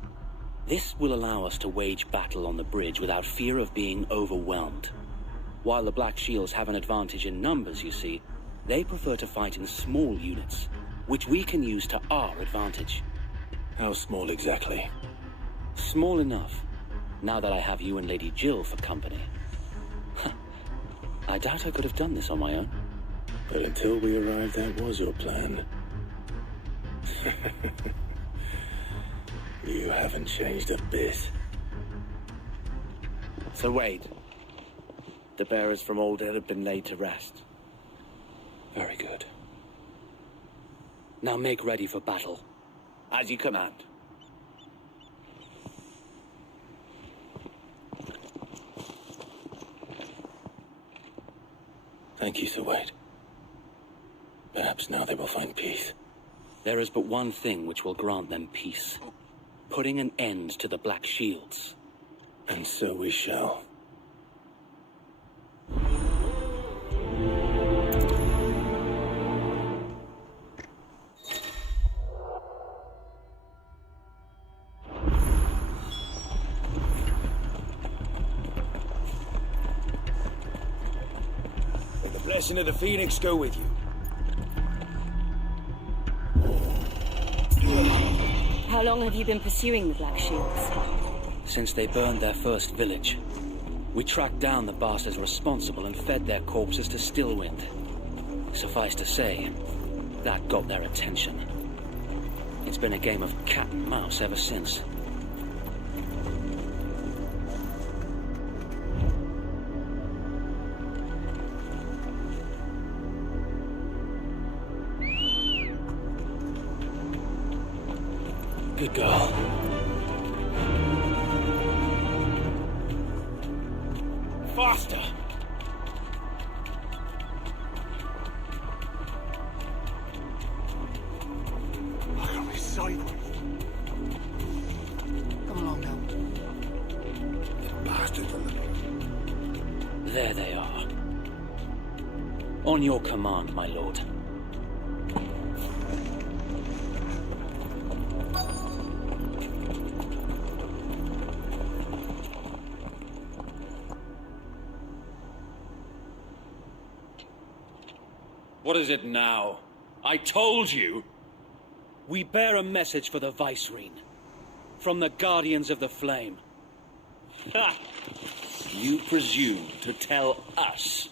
This will allow us to wage battle on the bridge without fear of being overwhelmed. While the Black Shields have an advantage in numbers, you see, they prefer to fight in small units, which we can use to our advantage. How small exactly? Small enough, now that I have you and Lady Jill for company. I doubt I could have done this on my own. But until we arrived, that was your plan. You haven't changed a bit. Sir Wade, the bearers from Old Ed have been laid to rest. Very good. Now make ready for battle. As you command. Thank you, Sir Wade. Perhaps now they will find peace. There is but one thing which will grant them peace. Putting an end to the Black Shields. And so we shall. May the blessing of the Phoenix go with you. How long have you been pursuing the Black Shields? Since they burned their first village. We tracked down the bastards responsible and fed their corpses to Stillwind. Suffice to say, that got their attention. It's been a game of cat and mouse ever since. Good girl. Faster! Look at me sideways. Come along now. The bastards are living. There they are. On your command, my lord. What is it now? I told you! We bear a message for the Vicereine. From the Guardians of the Flame. Ha! You presume to tell us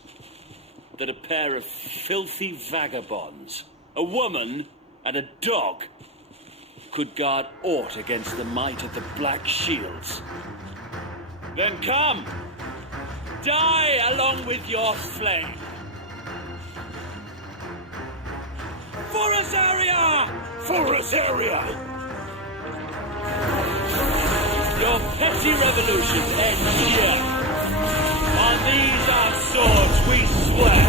that a pair of filthy vagabonds, a woman and a dog, could guard aught against the might of the Black Shields? Then come! Die along with your flame! For Azaria! For Azaria! Your petty revolutions end here. On these our swords we swear.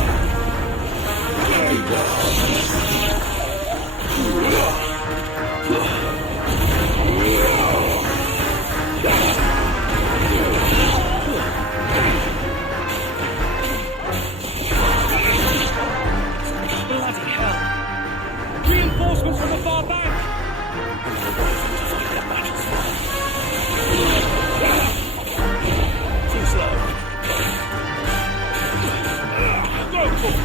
Bloody hell! Reinforcements from the far bank! Too slow. Go for it.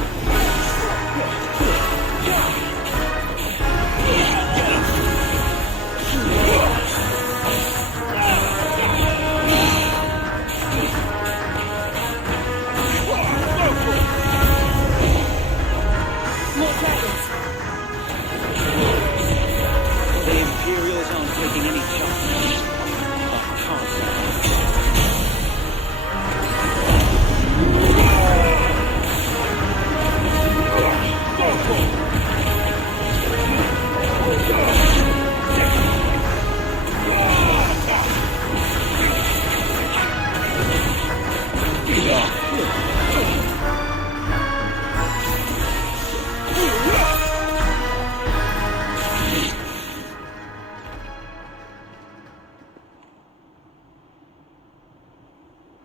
More dragons! The Imperials aren't taking any chances. I can't say.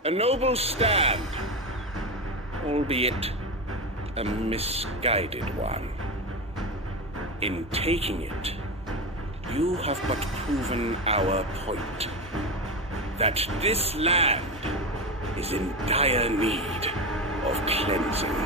A noble stand, albeit a misguided one. In taking it, you have but proven our point, that this land is in dire need of cleansing.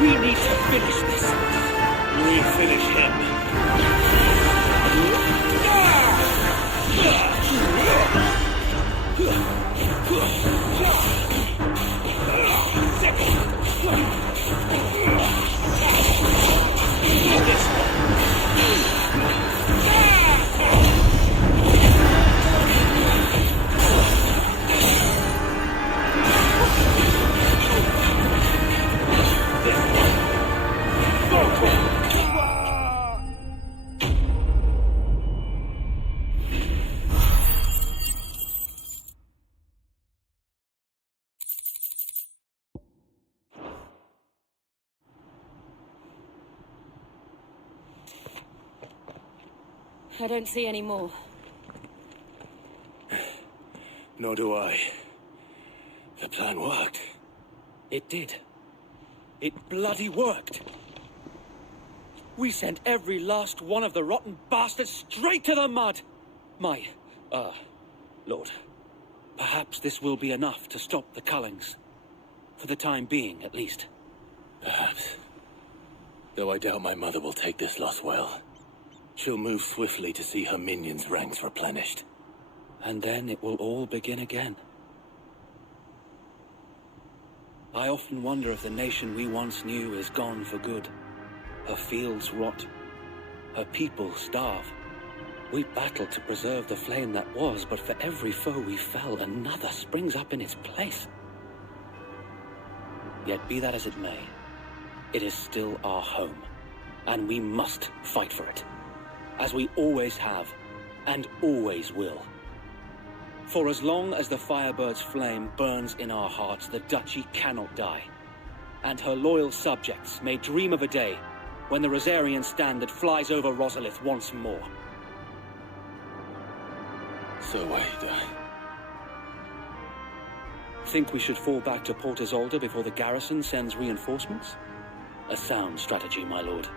We need to finish this. We finish him. I don't see any more. Nor do I. The plan worked. It did. It bloody worked. We sent every last one of the rotten bastards straight to the mud. Lord, perhaps this will be enough to stop the Cullings. For the time being, at least. Perhaps. Though I doubt my mother will take this loss well. She'll move swiftly to see her minions' ranks replenished. And then it will all begin again. I often wonder if the nation we once knew is gone for good. Her fields rot. Her people starve. We battled to preserve the flame that was, but for every foe we fell, another springs up in its place. Yet be that as it may, it is still our home, and we must fight for it, as we always have, and always will. For as long as the Firebird's flame burns in our hearts, the Duchy cannot die, and her loyal subjects may dream of a day when the Rosarian standard flies over Rosalith once more. So wait, Think we should fall back to Port Isolde before the garrison sends reinforcements? A sound strategy, my lord.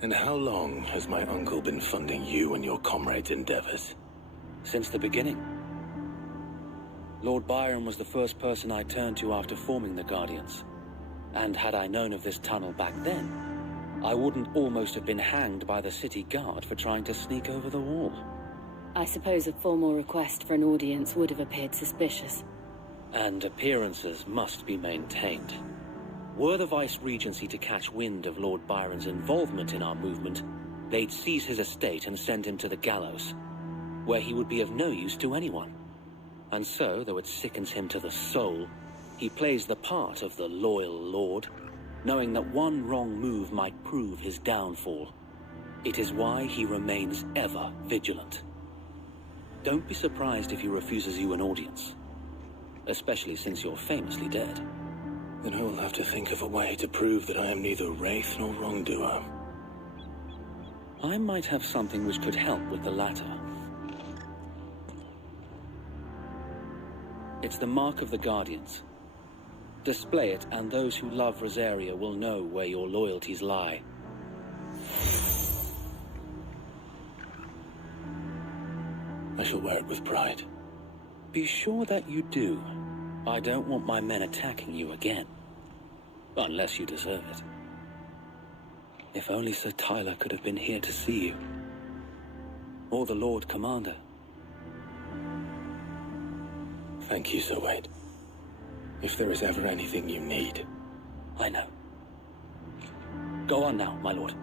And how long has my uncle been funding you and your comrades' endeavors? Since the beginning. Lord Byron was the first person I turned to after forming the Guardians. And had I known of this tunnel back then, I wouldn't almost have been hanged by the city guard for trying to sneak over the wall. I suppose a formal request for an audience would have appeared suspicious. And appearances must be maintained. Were the Vice-Regency to catch wind of Lord Byron's involvement in our movement, they'd seize his estate and send him to the gallows, where he would be of no use to anyone. And so, though it sickens him to the soul, he plays the part of the loyal lord, knowing that one wrong move might prove his downfall. It is why he remains ever vigilant. Don't be surprised if he refuses you an audience, especially since you're famously dead. Then I will have to think of a way to prove that I am neither wraith nor wrongdoer. I might have something which could help with the latter. It's the mark of the Guardians. Display it, and those who love Rosaria will know where your loyalties lie. I shall wear it with pride. Be sure that you do. I don't want my men attacking you again. Unless you deserve it. If only Sir Tyler could have been here to see you. Or the Lord Commander. Thank you, Sir Wade. If there is ever anything you need. I know. Go on now, my lord.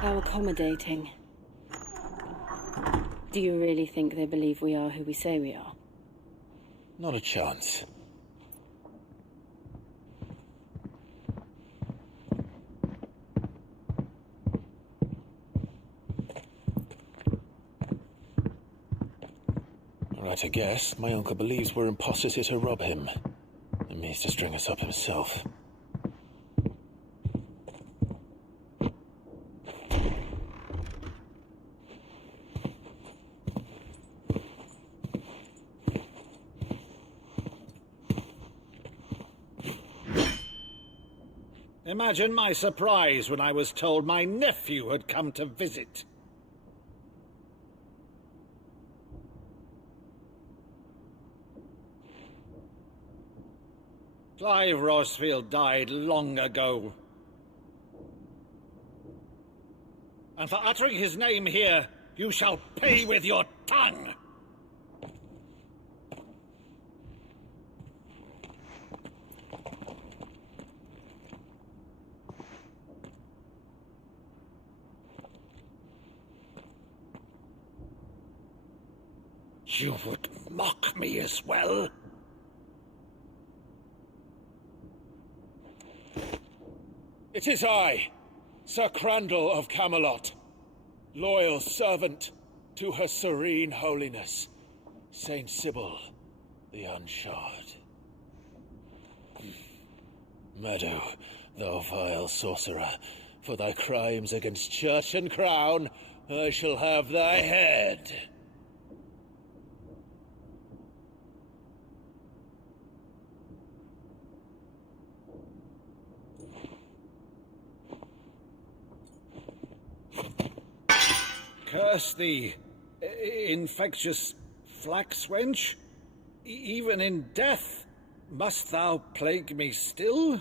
How accommodating. Do you really think they believe we are who we say we are? Not a chance. Right, I guess. My uncle believes we're imposters here to rob him. And means to string us up himself. Imagine my surprise when I was told my nephew had come to visit. Clive Rosfield died long ago. And for uttering his name here, you shall pay with your tongue! You would mock me as well? It is I, Sir Crandall of Camelot, loyal servant to Her Serene Holiness, Saint Sybil the Unshod. Meadow, thou vile sorcerer, for thy crimes against church and crown, I shall have thy head. Curse thee, infectious flax wench. Even in death must thou plague me still?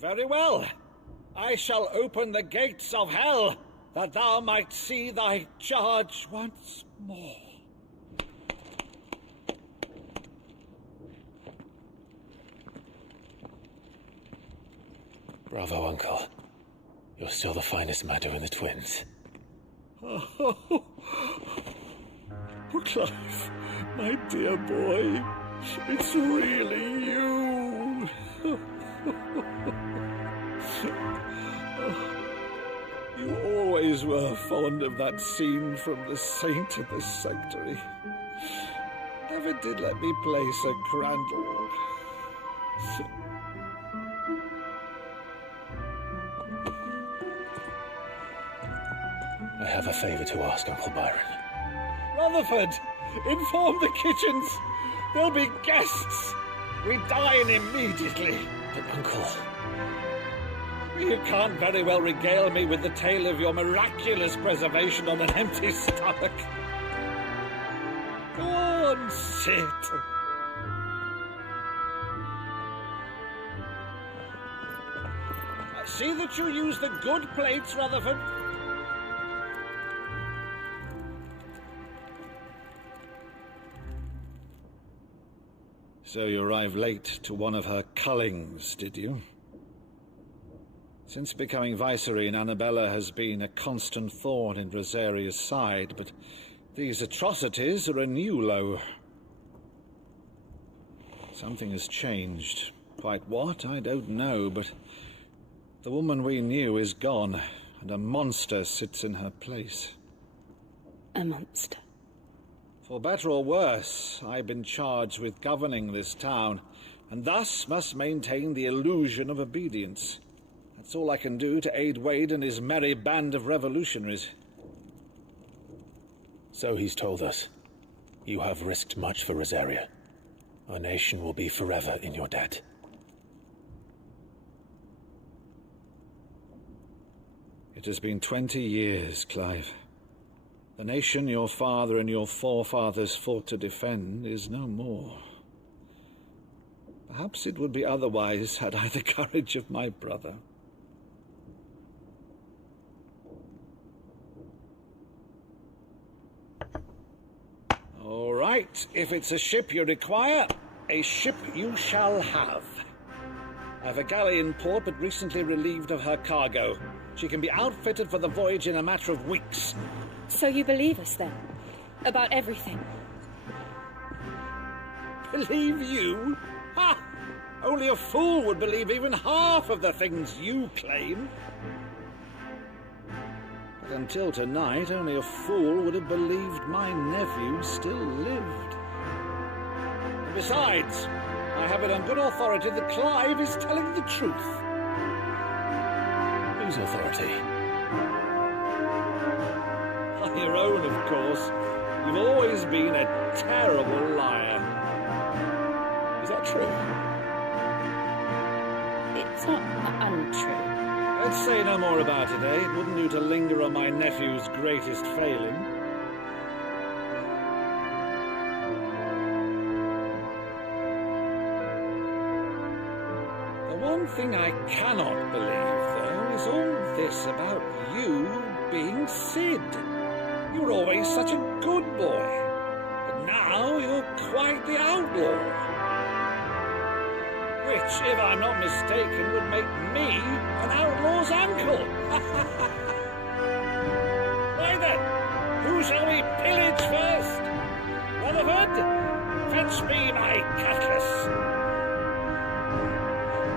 Very well. I shall open the gates of hell, that thou might see thy charge once more. Bravo, Uncle. You're still the finest Meadow in the twins. Oh, Clive, my dear boy, it's really you. You always were fond of that scene from The Saint in the Sanctuary. Never did let me play Sir Crandall. I have a favor to ask, Uncle Byron. Rutherford, inform the kitchens. There'll be guests. We dine immediately. But, Uncle... You can't very well regale me with the tale of your miraculous preservation on an empty stomach. Go on, sit. See that you use the good plates, Rutherford. So you arrived late to one of her cullings, did you? Since becoming Vicereine, Annabella has been a constant thorn in Rosaria's side, but these atrocities are a new low. Something has changed. Quite what, I don't know, but the woman we knew is gone, and a monster sits in her place. A monster? For better or worse, I've been charged with governing this town, and thus must maintain the illusion of obedience. That's all I can do to aid Wade and his merry band of revolutionaries. So he's told us. You have risked much for Rosaria. Our nation will be forever in your debt. It has been 20 years, Clive. The nation your father and your forefathers fought to defend is no more. Perhaps it would be otherwise had I the courage of my brother. All right, if it's a ship you require, a ship you shall have. I've a galley in port, but recently relieved of her cargo. She can be outfitted for the voyage in a matter of weeks. So you believe us, then? About everything? Believe you? Ha! Only a fool would believe even half of the things you claim. But until tonight, only a fool would have believed my nephew still lived. And besides, I have it on good authority that Clive is telling the truth. Whose authority? On your own, of course. You've always been a terrible liar. Is that true? It's not untrue. Let's say no more about it, eh? It wouldn't do to linger on my nephew's greatest failing. The one thing I cannot believe, though, is all this about you being Sid. You were always such a good boy, but now you're quite the outlaw. Which, if I'm not mistaken, would make me an outlaw's uncle. Why then, who shall we pillage first? Rutherford, fetch me my cutlass.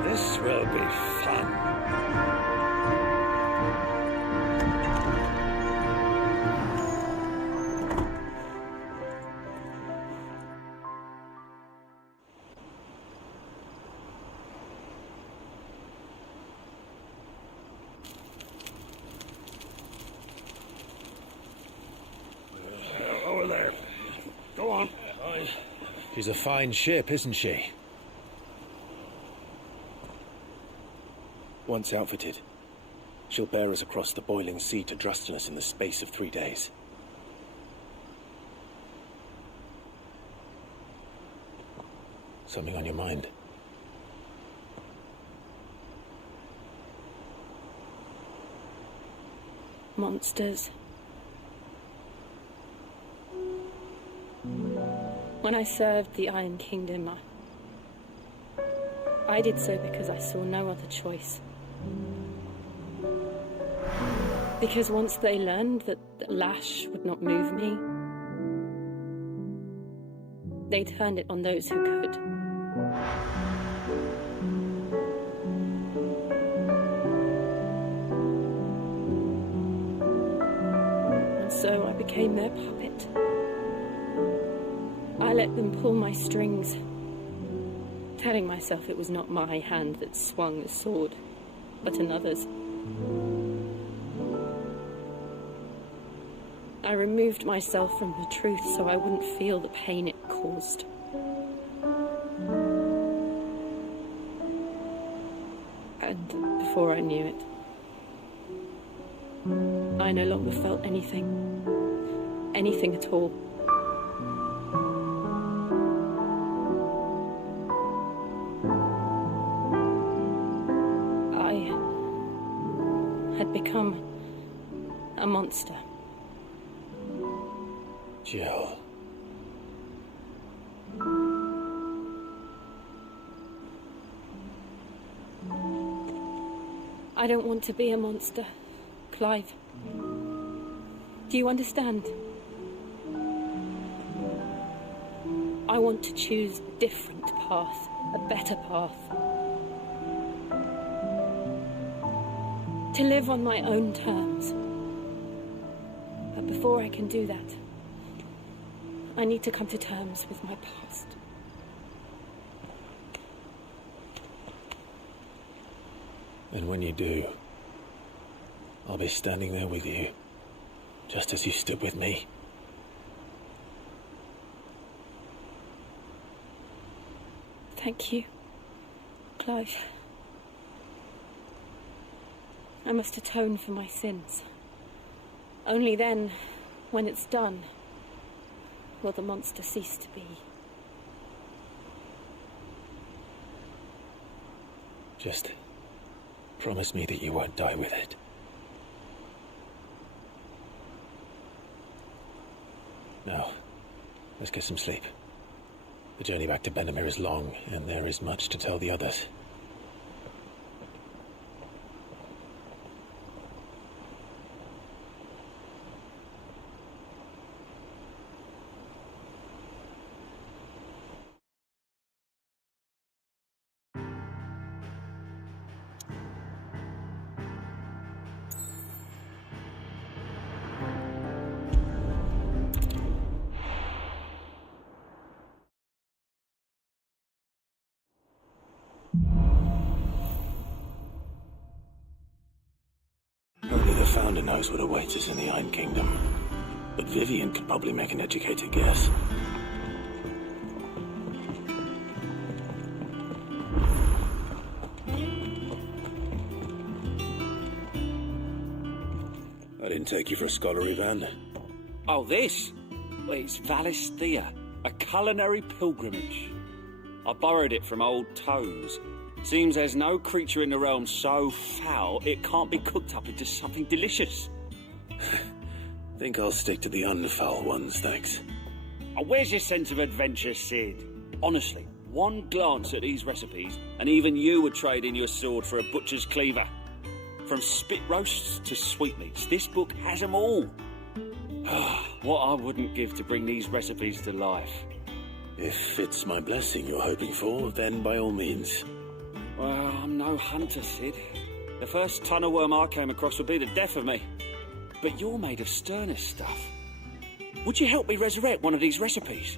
This will be fun. She's a fine ship, isn't she? Once outfitted, she'll bear us across the boiling sea to Drustinus in the space of 3 days. Something on your mind? Monsters. When I served the Iron Kingdom, I did so because I saw no other choice. Because once they learned that the lash would not move me, they turned it on those who could. And so I became their puppet. I let them pull my strings, telling myself it was not my hand that swung the sword, but another's. I removed myself from the truth so I wouldn't feel the pain it caused. And before I knew it, I no longer felt anything. Anything at all. I had become a monster. Jill. I don't want to be a monster, Clive. Do you understand? I want to choose a different path, a better path. To live on my own terms. But before I can do that, I need to come to terms with my past. And when you do, I'll be standing there with you, just as you stood with me. Thank you, Clive. I must atone for my sins. Only then, when it's done, will the monster cease to be. Just promise me that you won't die with it. Now, let's get some sleep. The journey back to Benamir is long, and there is much to tell the others. Only the Founder knows what awaits us in the Iron Kingdom. But Vivian could probably make an educated guess. I didn't take you for a scholar, Ivan. Oh, this? Well, it's Valisthea, a culinary pilgrimage. I borrowed it from old tomes. Seems there's no creature in the realm so foul it can't be cooked up into something delicious. Think I'll stick to the unfoul ones, thanks. Oh, where's your sense of adventure, Sid? Honestly, one glance at these recipes, and even you would trade in your sword for a butcher's cleaver. From spit roasts to sweetmeats, this book has them all. What I wouldn't give to bring these recipes to life. If it's my blessing you're hoping for, then by all means. Well, I'm no hunter, Sid. The first tunnel worm I came across would be the death of me. But you're made of sterner stuff. Would you help me resurrect one of these recipes?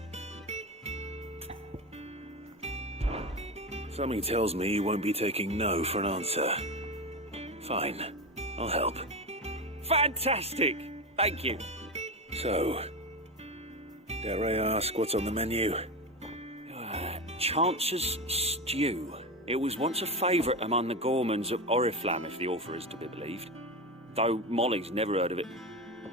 Something tells me you won't be taking no for an answer. Fine, I'll help. Fantastic! Thank you. So, dare I ask what's on the menu? Chance's Stew. It was once a favourite among the gourmands of Oriflamme, if the author is to be believed. Though Molly's never heard of it.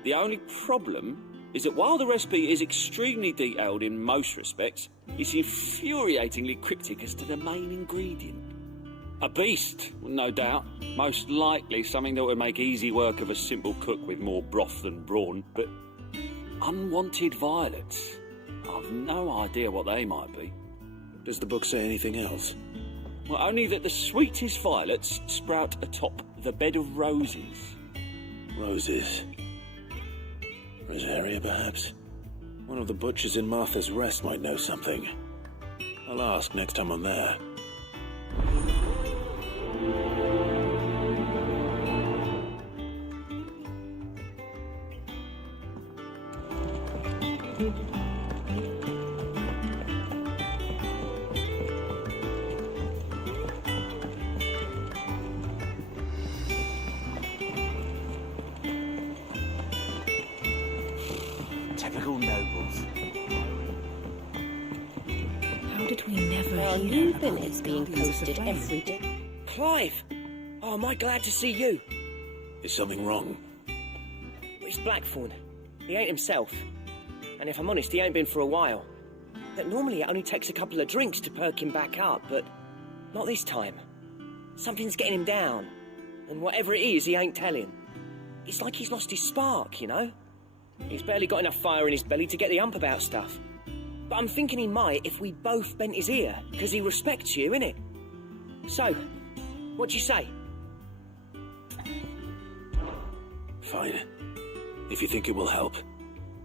The only problem is that while the recipe is extremely detailed in most respects, it's infuriatingly cryptic as to the main ingredient. A beast, no doubt. Most likely something that would make easy work of a simple cook with more broth than brawn, but unwanted violets. I've no idea what they might be. Does the book say anything else? Well, only that the sweetest violets sprout atop the bed of roses. Roses. Rosaria, perhaps? One of the butchers in Martha's Rest might know something. I'll ask next time I'm there. Typical nobles. How did we never Well, hear new about billets these being guardians of the posted flame? every day. Clive! Oh, am I glad to see you? Is something wrong? It's Blackthorn. He ain't himself. And if I'm honest, he ain't been for a while. But normally it only takes a couple of drinks to perk him back up, but not this time. Something's getting him down. And whatever it is, he ain't telling. It's like he's lost his spark, you know? He's barely got enough fire in his belly to get the ump about stuff. But I'm thinking he might if we both bent his ear, because he respects you, innit? So, what do you say? Fine. If you think it will help.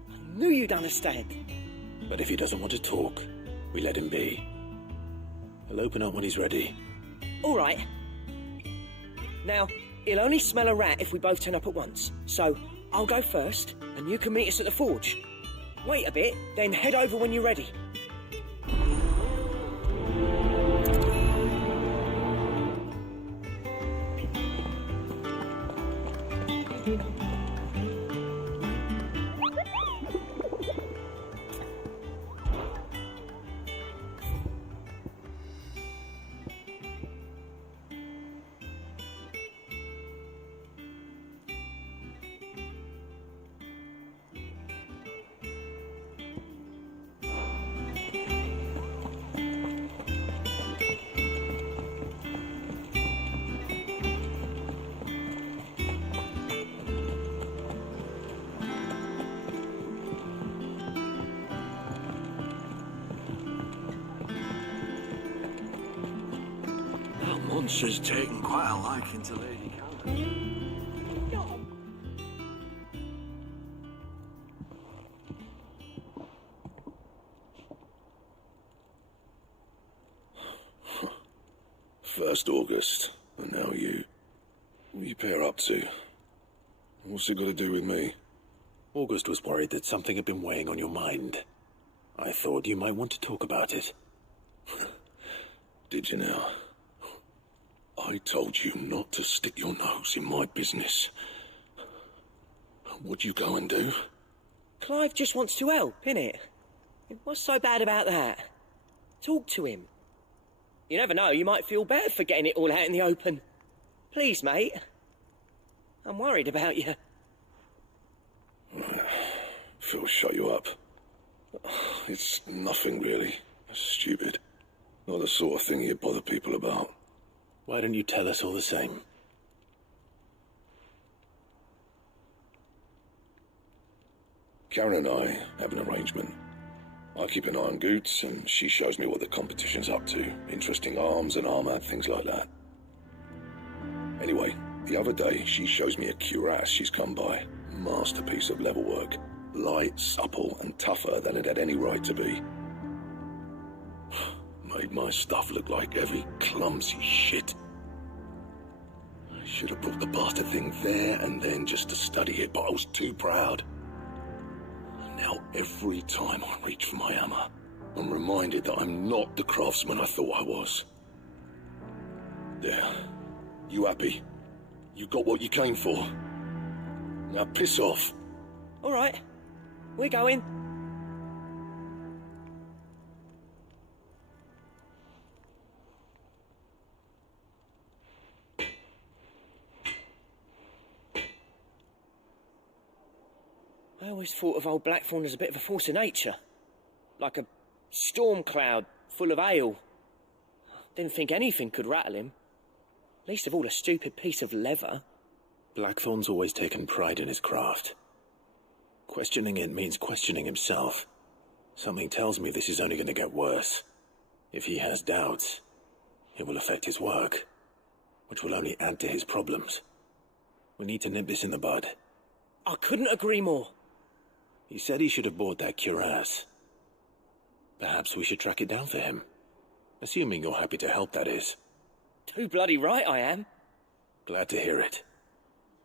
I knew you'd understand. But if he doesn't want to talk, we let him be. He'll open up when he's ready. All right. Now, he'll only smell a rat if we both turn up at once. So, I'll go first, and you can meet us at the forge. Wait a bit, then head over when you're ready. Monster's taken quite a liking to Lady Karen. First August, and now you. What you pair up to? What's it got to do with me? August was worried that something had been weighing on your mind. I thought you might want to talk about it. Did you now? I told you not to stick your nose in my business. What'd you go and do? Clive just wants to help, innit? What's so bad about that? Talk to him. You never know, you might feel better for getting it all out in the open. Please, mate. I'm worried about you. Phil, shut you up. It's nothing really. Stupid. Not the sort of thing you bother people about. Why don't you tell us all the same? Karen and I have an arrangement. I keep an eye on Goots, and she shows me what the competition's up to. Interesting arms and armour, things like that. Anyway, the other day, she shows me a cuirass she's come by. Masterpiece of level work. Light, supple, and tougher than it had any right to be. Made my stuff look like heavy, clumsy shit. I should have brought the bastard thing there and then just to study it, but I was too proud. Now every time I reach for my hammer, I'm reminded that I'm not the craftsman I thought I was. There. You happy? You got what you came for. Now piss off. All right. We're going. I always thought of old Blackthorn as a bit of a force of nature. Like a storm cloud full of ale. Didn't think anything could rattle him. Least of all a stupid piece of leather. Blackthorn's always taken pride in his craft. Questioning it means questioning himself. Something tells me this is only going to get worse. If he has doubts, it will affect his work, which will only add to his problems. We need to nip this in the bud. I couldn't agree more. He said he should have bought that cuirass. Perhaps we should track it down for him. Assuming you're happy to help, that is. Too bloody right I am. Glad to hear it.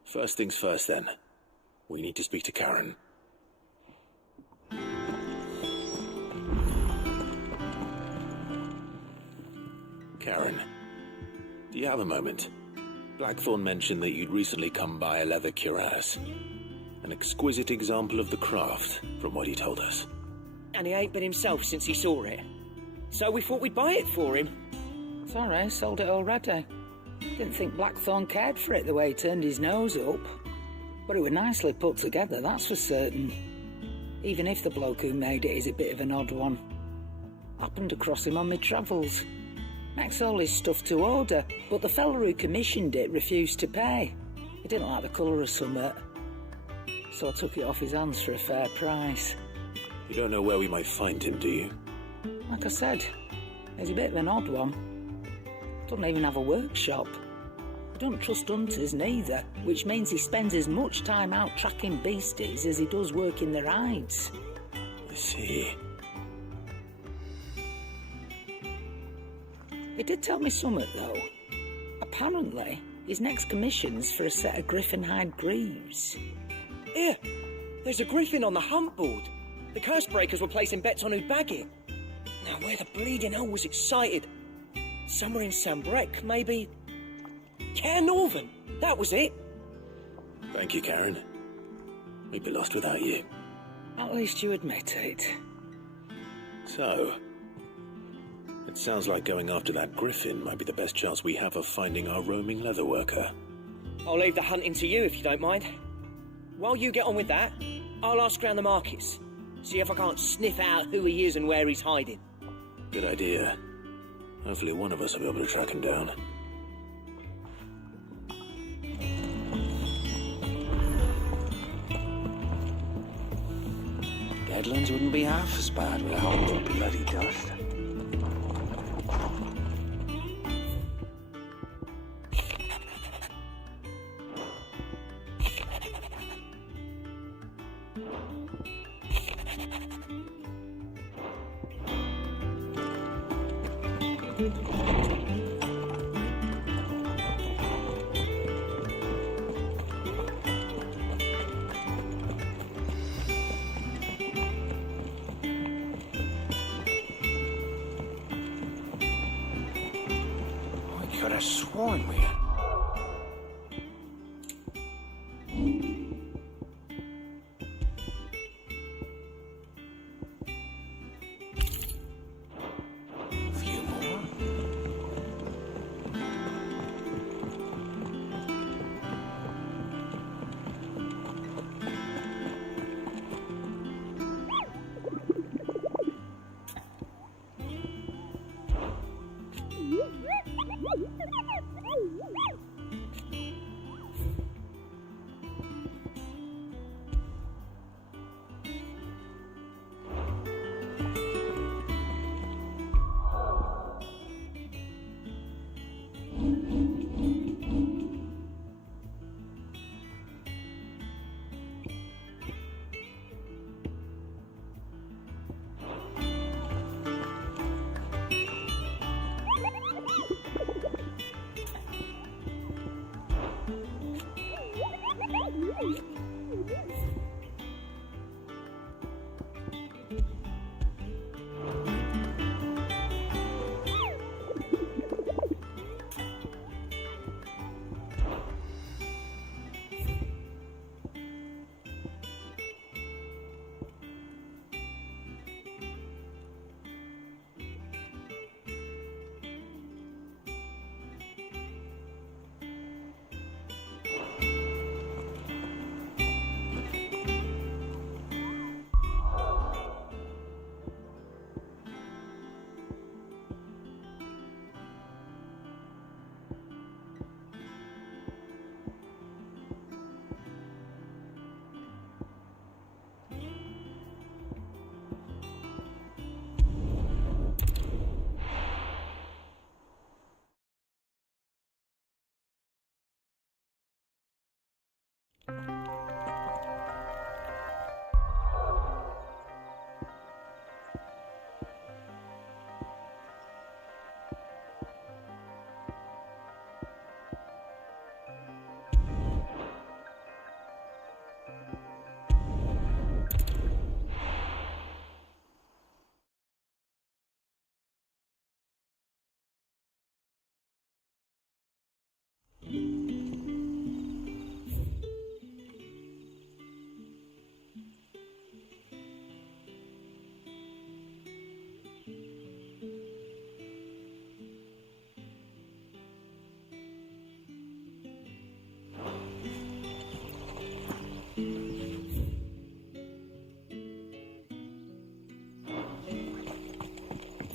First things first, then. We need to speak to Karen. Karen, do you have a moment? Blackthorn mentioned that you'd recently come by a leather cuirass. An exquisite example of the craft, from what he told us. And he ain't been himself since he saw it. So we thought we'd buy it for him. Sorry, sold it already. Didn't think Blackthorn cared for it the way he turned his nose up. But it was nicely put together, that's for certain. Even if the bloke who made it is a bit of an odd one. Happened across him on my travels. Makes all his stuff to order, but the fella who commissioned it refused to pay. He didn't like the colour of summit. So I took it off his hands for a fair price. You don't know where we might find him, do you? Like I said, he's a bit of an odd one. Doesn't even have a workshop. He don't trust hunters neither, which means he spends as much time out tracking beasties as he does working their hides. I see. He did tell me something, though. Apparently, his next commission's for a set of griffin hide greaves. Here, there's a griffin on the hunt board. The curse breakers were placing bets on who'd bag it. Now, where the bleeding hell was excited? Somewhere in Sambrec, maybe? Care Northern, that was it. Thank you, Karen. We'd be lost without you. At least you admit it. So, it sounds like going after that griffin might be the best chance we have of finding our roaming leatherworker. I'll leave the hunting to you if you don't mind. While you get on with that, I'll ask round the markets. See if I can't sniff out who he is and where he's hiding. Good idea. Hopefully one of us will be able to track him down. Deadlands wouldn't be half as bad without all the bloody dust. I could have sworn we had...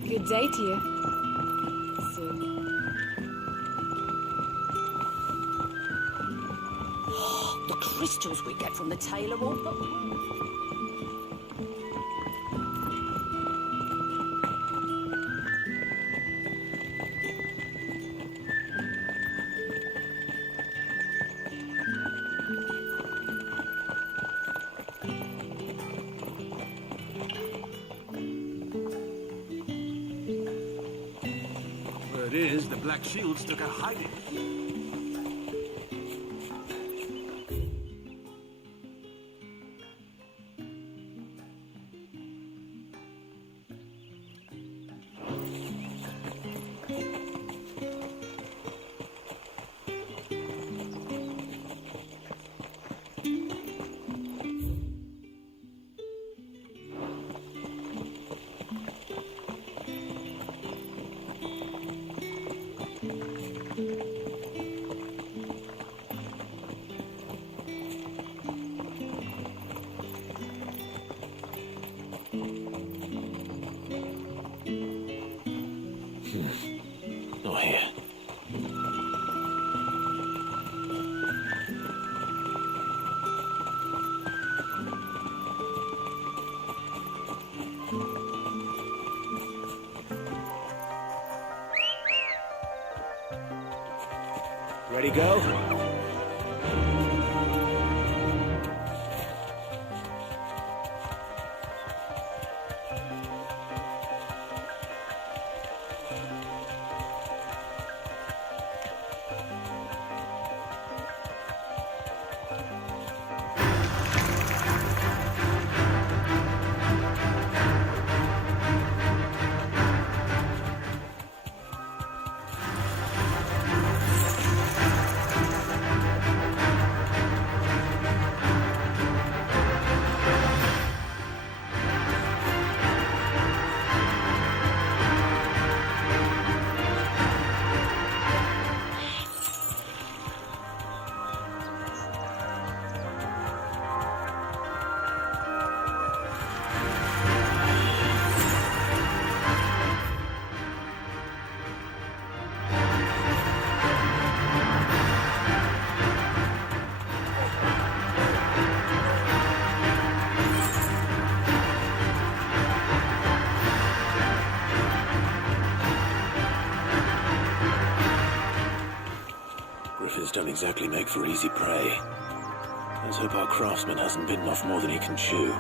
Good day to you. Soon. The crystals we get from the tailor will... Word is, the Black Shields took a hiding. Not here. Ready, go? Griffins don't exactly make for easy prey. Let's hope our craftsman hasn't bitten off more than he can chew.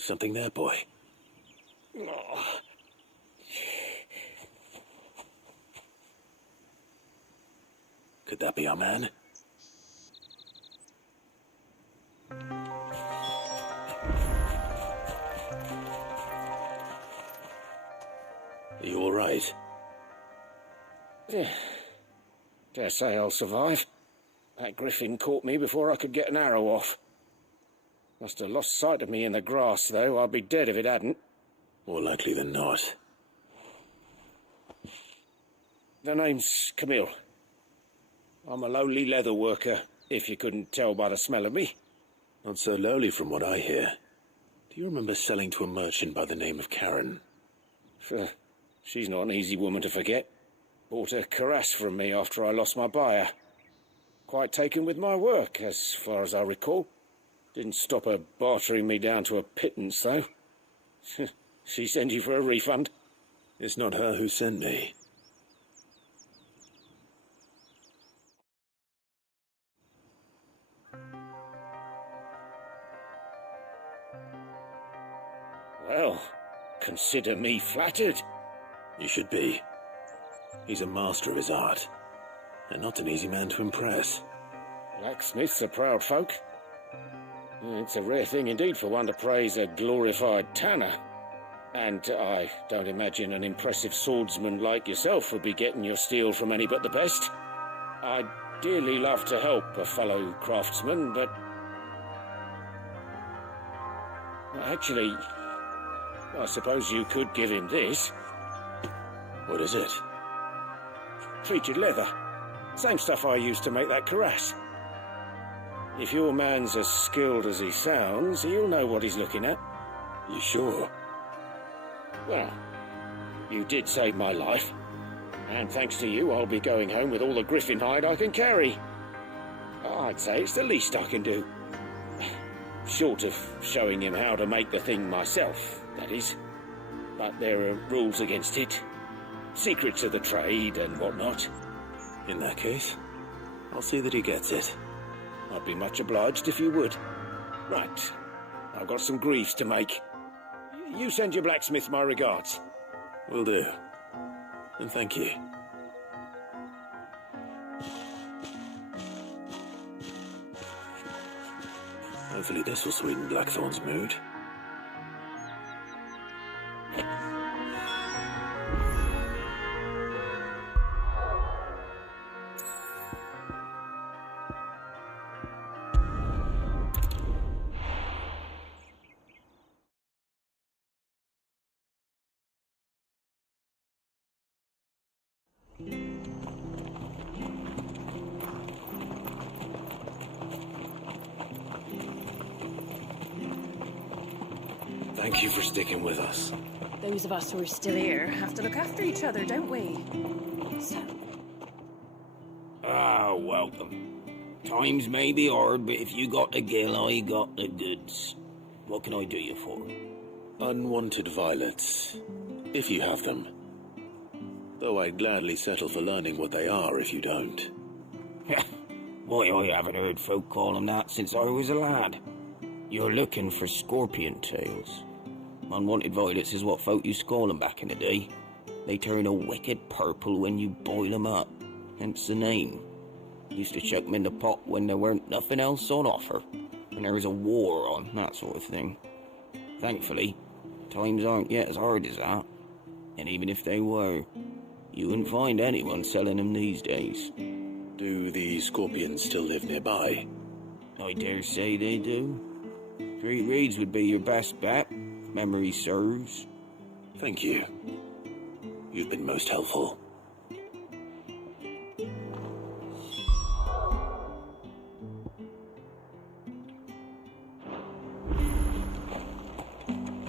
Is something there, boy? Oh. Could that be our man? Are you all right? Yeah. Dare say I'll survive. That griffin caught me before I could get an arrow off. Must have lost sight of me in the grass, though. I'd be dead if it hadn't. More likely than not. The name's Camille. I'm a lowly leather worker, if you couldn't tell by the smell of me. Not so lowly from what I hear. Do you remember selling to a merchant by the name of Karen? She's not an easy woman to forget. Bought a cuirass from me after I lost my buyer. Quite taken with my work, as far as I recall. Didn't stop her bartering me down to a pittance, though. She sent you for a refund? It's not her who sent me. Well, consider me flattered. You should be. He's a master of his art, and not an easy man to impress. Blacksmiths are proud folk. It's a rare thing indeed for one to praise a glorified tanner. And I don't imagine an impressive swordsman like yourself would be getting your steel from any but the best. I'd dearly love to help a fellow craftsman, but... Actually, I suppose you could give him this. What is it? Treated leather. Same stuff I used to make that cuirass. If your man's as skilled as he sounds, he'll know what he's looking at. You sure? Well, you did save my life. And thanks to you, I'll be going home with all the griffin hide I can carry. I'd say it's the least I can do. Short of showing him how to make the thing myself, that is. But there are rules against it. Secrets of the trade and whatnot. In that case, I'll see that he gets it. I'd be much obliged if you would. Right. I've got some greaves to make. You send your blacksmith my regards. Will do. And thank you. Hopefully this will sweeten Blackthorn's mood. Thank you for sticking with us. Those of us who are still here have to look after each other, don't we? So... welcome. Times may be hard, but if you got the gill, I got the goods. What can I do you for? Unwanted violets, if you have them. Though I'd gladly settle for learning what they are if you don't. Why, I haven't heard folk call them that since I was a lad. You're looking for scorpion tails. Unwanted violets is what folk used to call them back in the day. They turn a wicked purple when you boil them up, hence the name. Used to chuck them in the pot when there weren't nothing else on offer, when there was a war on, that sort of thing. Thankfully, times aren't yet as hard as that. And even if they were, you wouldn't find anyone selling them these days. Do the scorpions still live nearby? I dare say they do. Three Reeds would be your best bet, if memory serves. Thank you. You've been most helpful.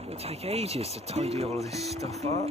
It'll take ages to tidy all of this stuff up.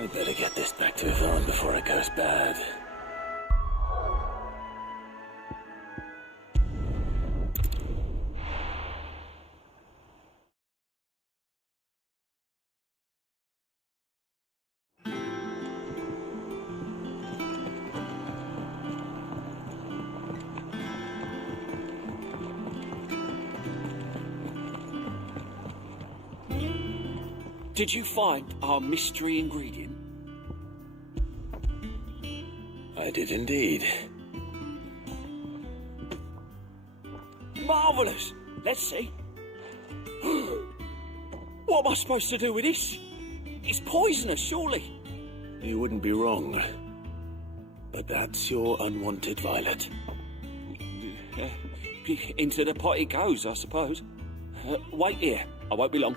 I'd better get this back to Yvonne before it goes bad. Did you find our mystery ingredient? I did indeed. Marvellous! Let's see. What am I supposed to do with this? It's poisonous, surely. You wouldn't be wrong. But that's your unwanted violet. Into the pot it goes, I suppose. Wait here. I won't be long.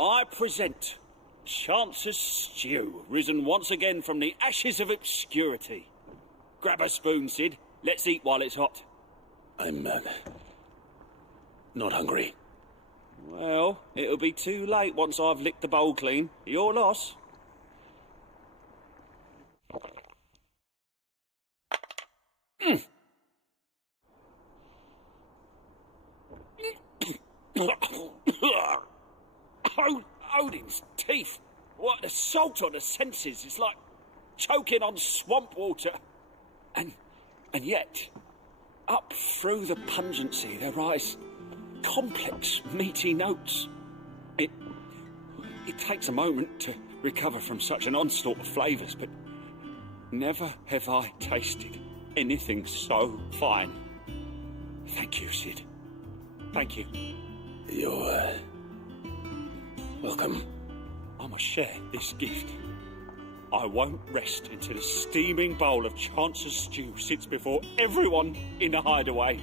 I present Chance's Stew, risen once again from the ashes of obscurity. Grab a spoon, Sid. Let's eat while it's hot. I'm not hungry. Well, it'll be too late once I've licked the bowl clean. Your loss. Odin's teeth. What the salt on the senses. It's like choking on swamp water. And yet, up through the pungency there rise complex, meaty notes. It takes a moment to recover from such an onslaught of flavours, but never have I tasted anything so fine. Thank you, Sid. Thank you. You're welcome. I must share this gift. I won't rest until a steaming bowl of Chance's Stew sits before everyone in the hideaway.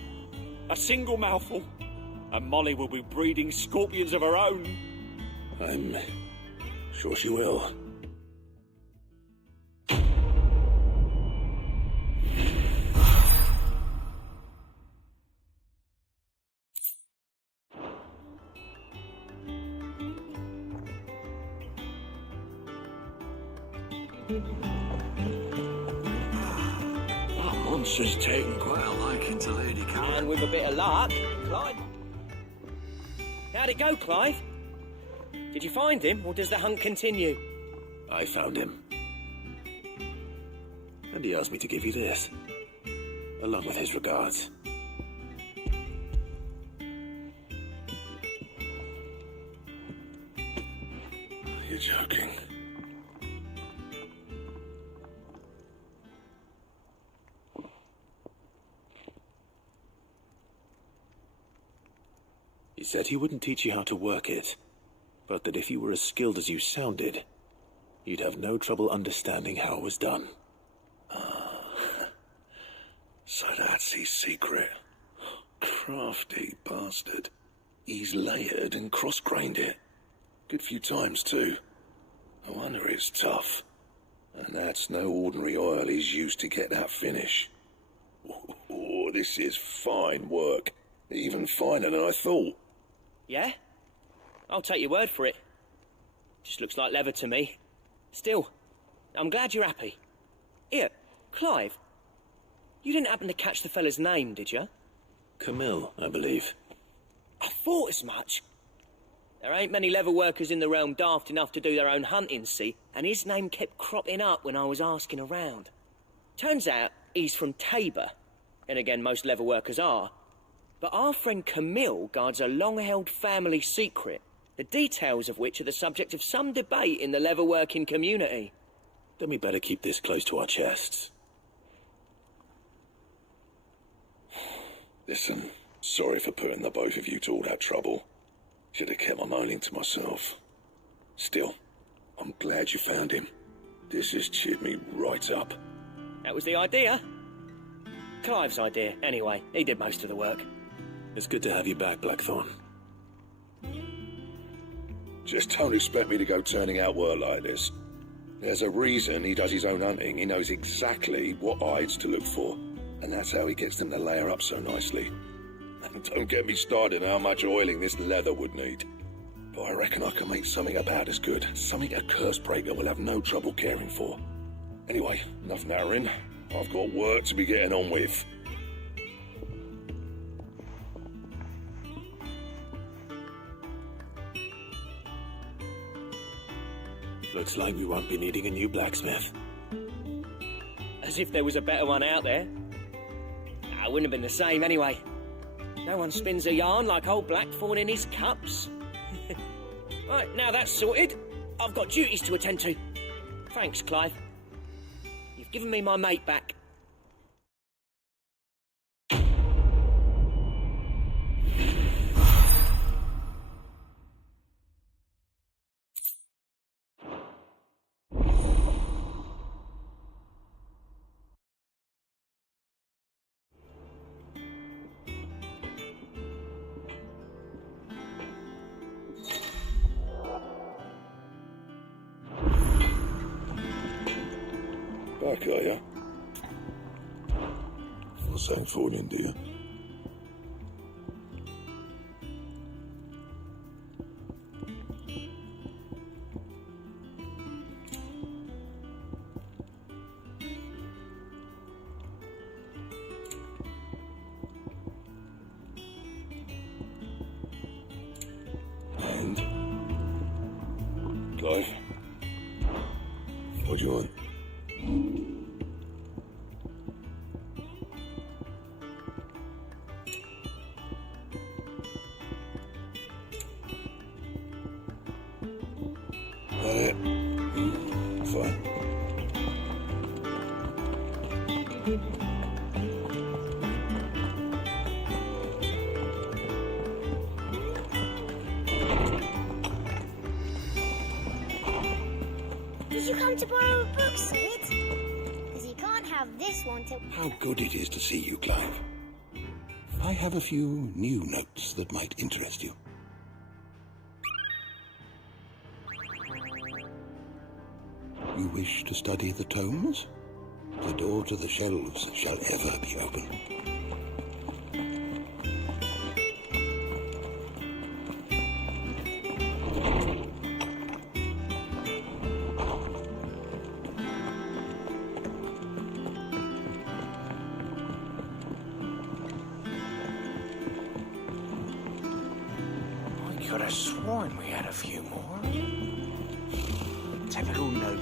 A single mouthful, and Molly will be breeding scorpions of her own. I'm sure she will. That monster's taken quite a liking to Lady Karen. And with a bit of luck, Clive. How'd it go, Clive? Did you find him, or does the hunt continue? I found him. And he asked me to give you this, along with his regards. You're joking. He said he wouldn't teach you how to work it, but that if you were as skilled as you sounded, you'd have no trouble understanding how it was done. So that's his secret. Crafty bastard. He's layered and cross-grained it. Good few times, too. No wonder it's tough. And that's no ordinary oil he's used to get that finish. Oh, this is fine work. Even finer than I thought. Yeah? I'll take your word for it. Just looks like leather to me. Still, I'm glad you're happy. Here, Clive. You didn't happen to catch the fella's name, did you? Camille, I believe. I thought as much. There ain't many leather workers in the realm daft enough to do their own hunting, see, and his name kept cropping up when I was asking around. Turns out he's from Tabor, and again most leather workers are, but our friend Camille guards a long-held family secret, the details of which are the subject of some debate in the leather-working community. Then we better keep this close to our chests. Listen, sorry for putting the both of you to all that trouble. Should have kept my moaning to myself. Still, I'm glad you found him. This has cheered me right up. That was the idea. Clive's idea, anyway. He did most of the work. It's good to have you back, Blackthorn. Just don't expect me to go turning out work like this. There's a reason he does his own hunting. He knows exactly what hides to look for. And that's how he gets them to layer up so nicely. And don't get me started on how much oiling this leather would need. But I reckon I can make something about as good. Something a Cursebreaker will have no trouble caring for. Anyway, enough narrowing. I've got work to be getting on with. Looks like we won't be needing a new blacksmith. As if there was a better one out there. It wouldn't have been the same anyway. No one spins a yarn like old Blackthorn in his cups. Right, now that's sorted, I've got duties to attend to. Thanks, Clive. You've given me my mate back. Back, are ya? Not something falling, do you? And? Clive? What do you want? Fine. Did you come to borrow a book, Sid? Because you can't have this one till... How good it is to see you, Clive. I have a few new notes that might interest you. You wish to study the tomes? The door to the shelves shall ever be open. I could have sworn we had a few more. Typical note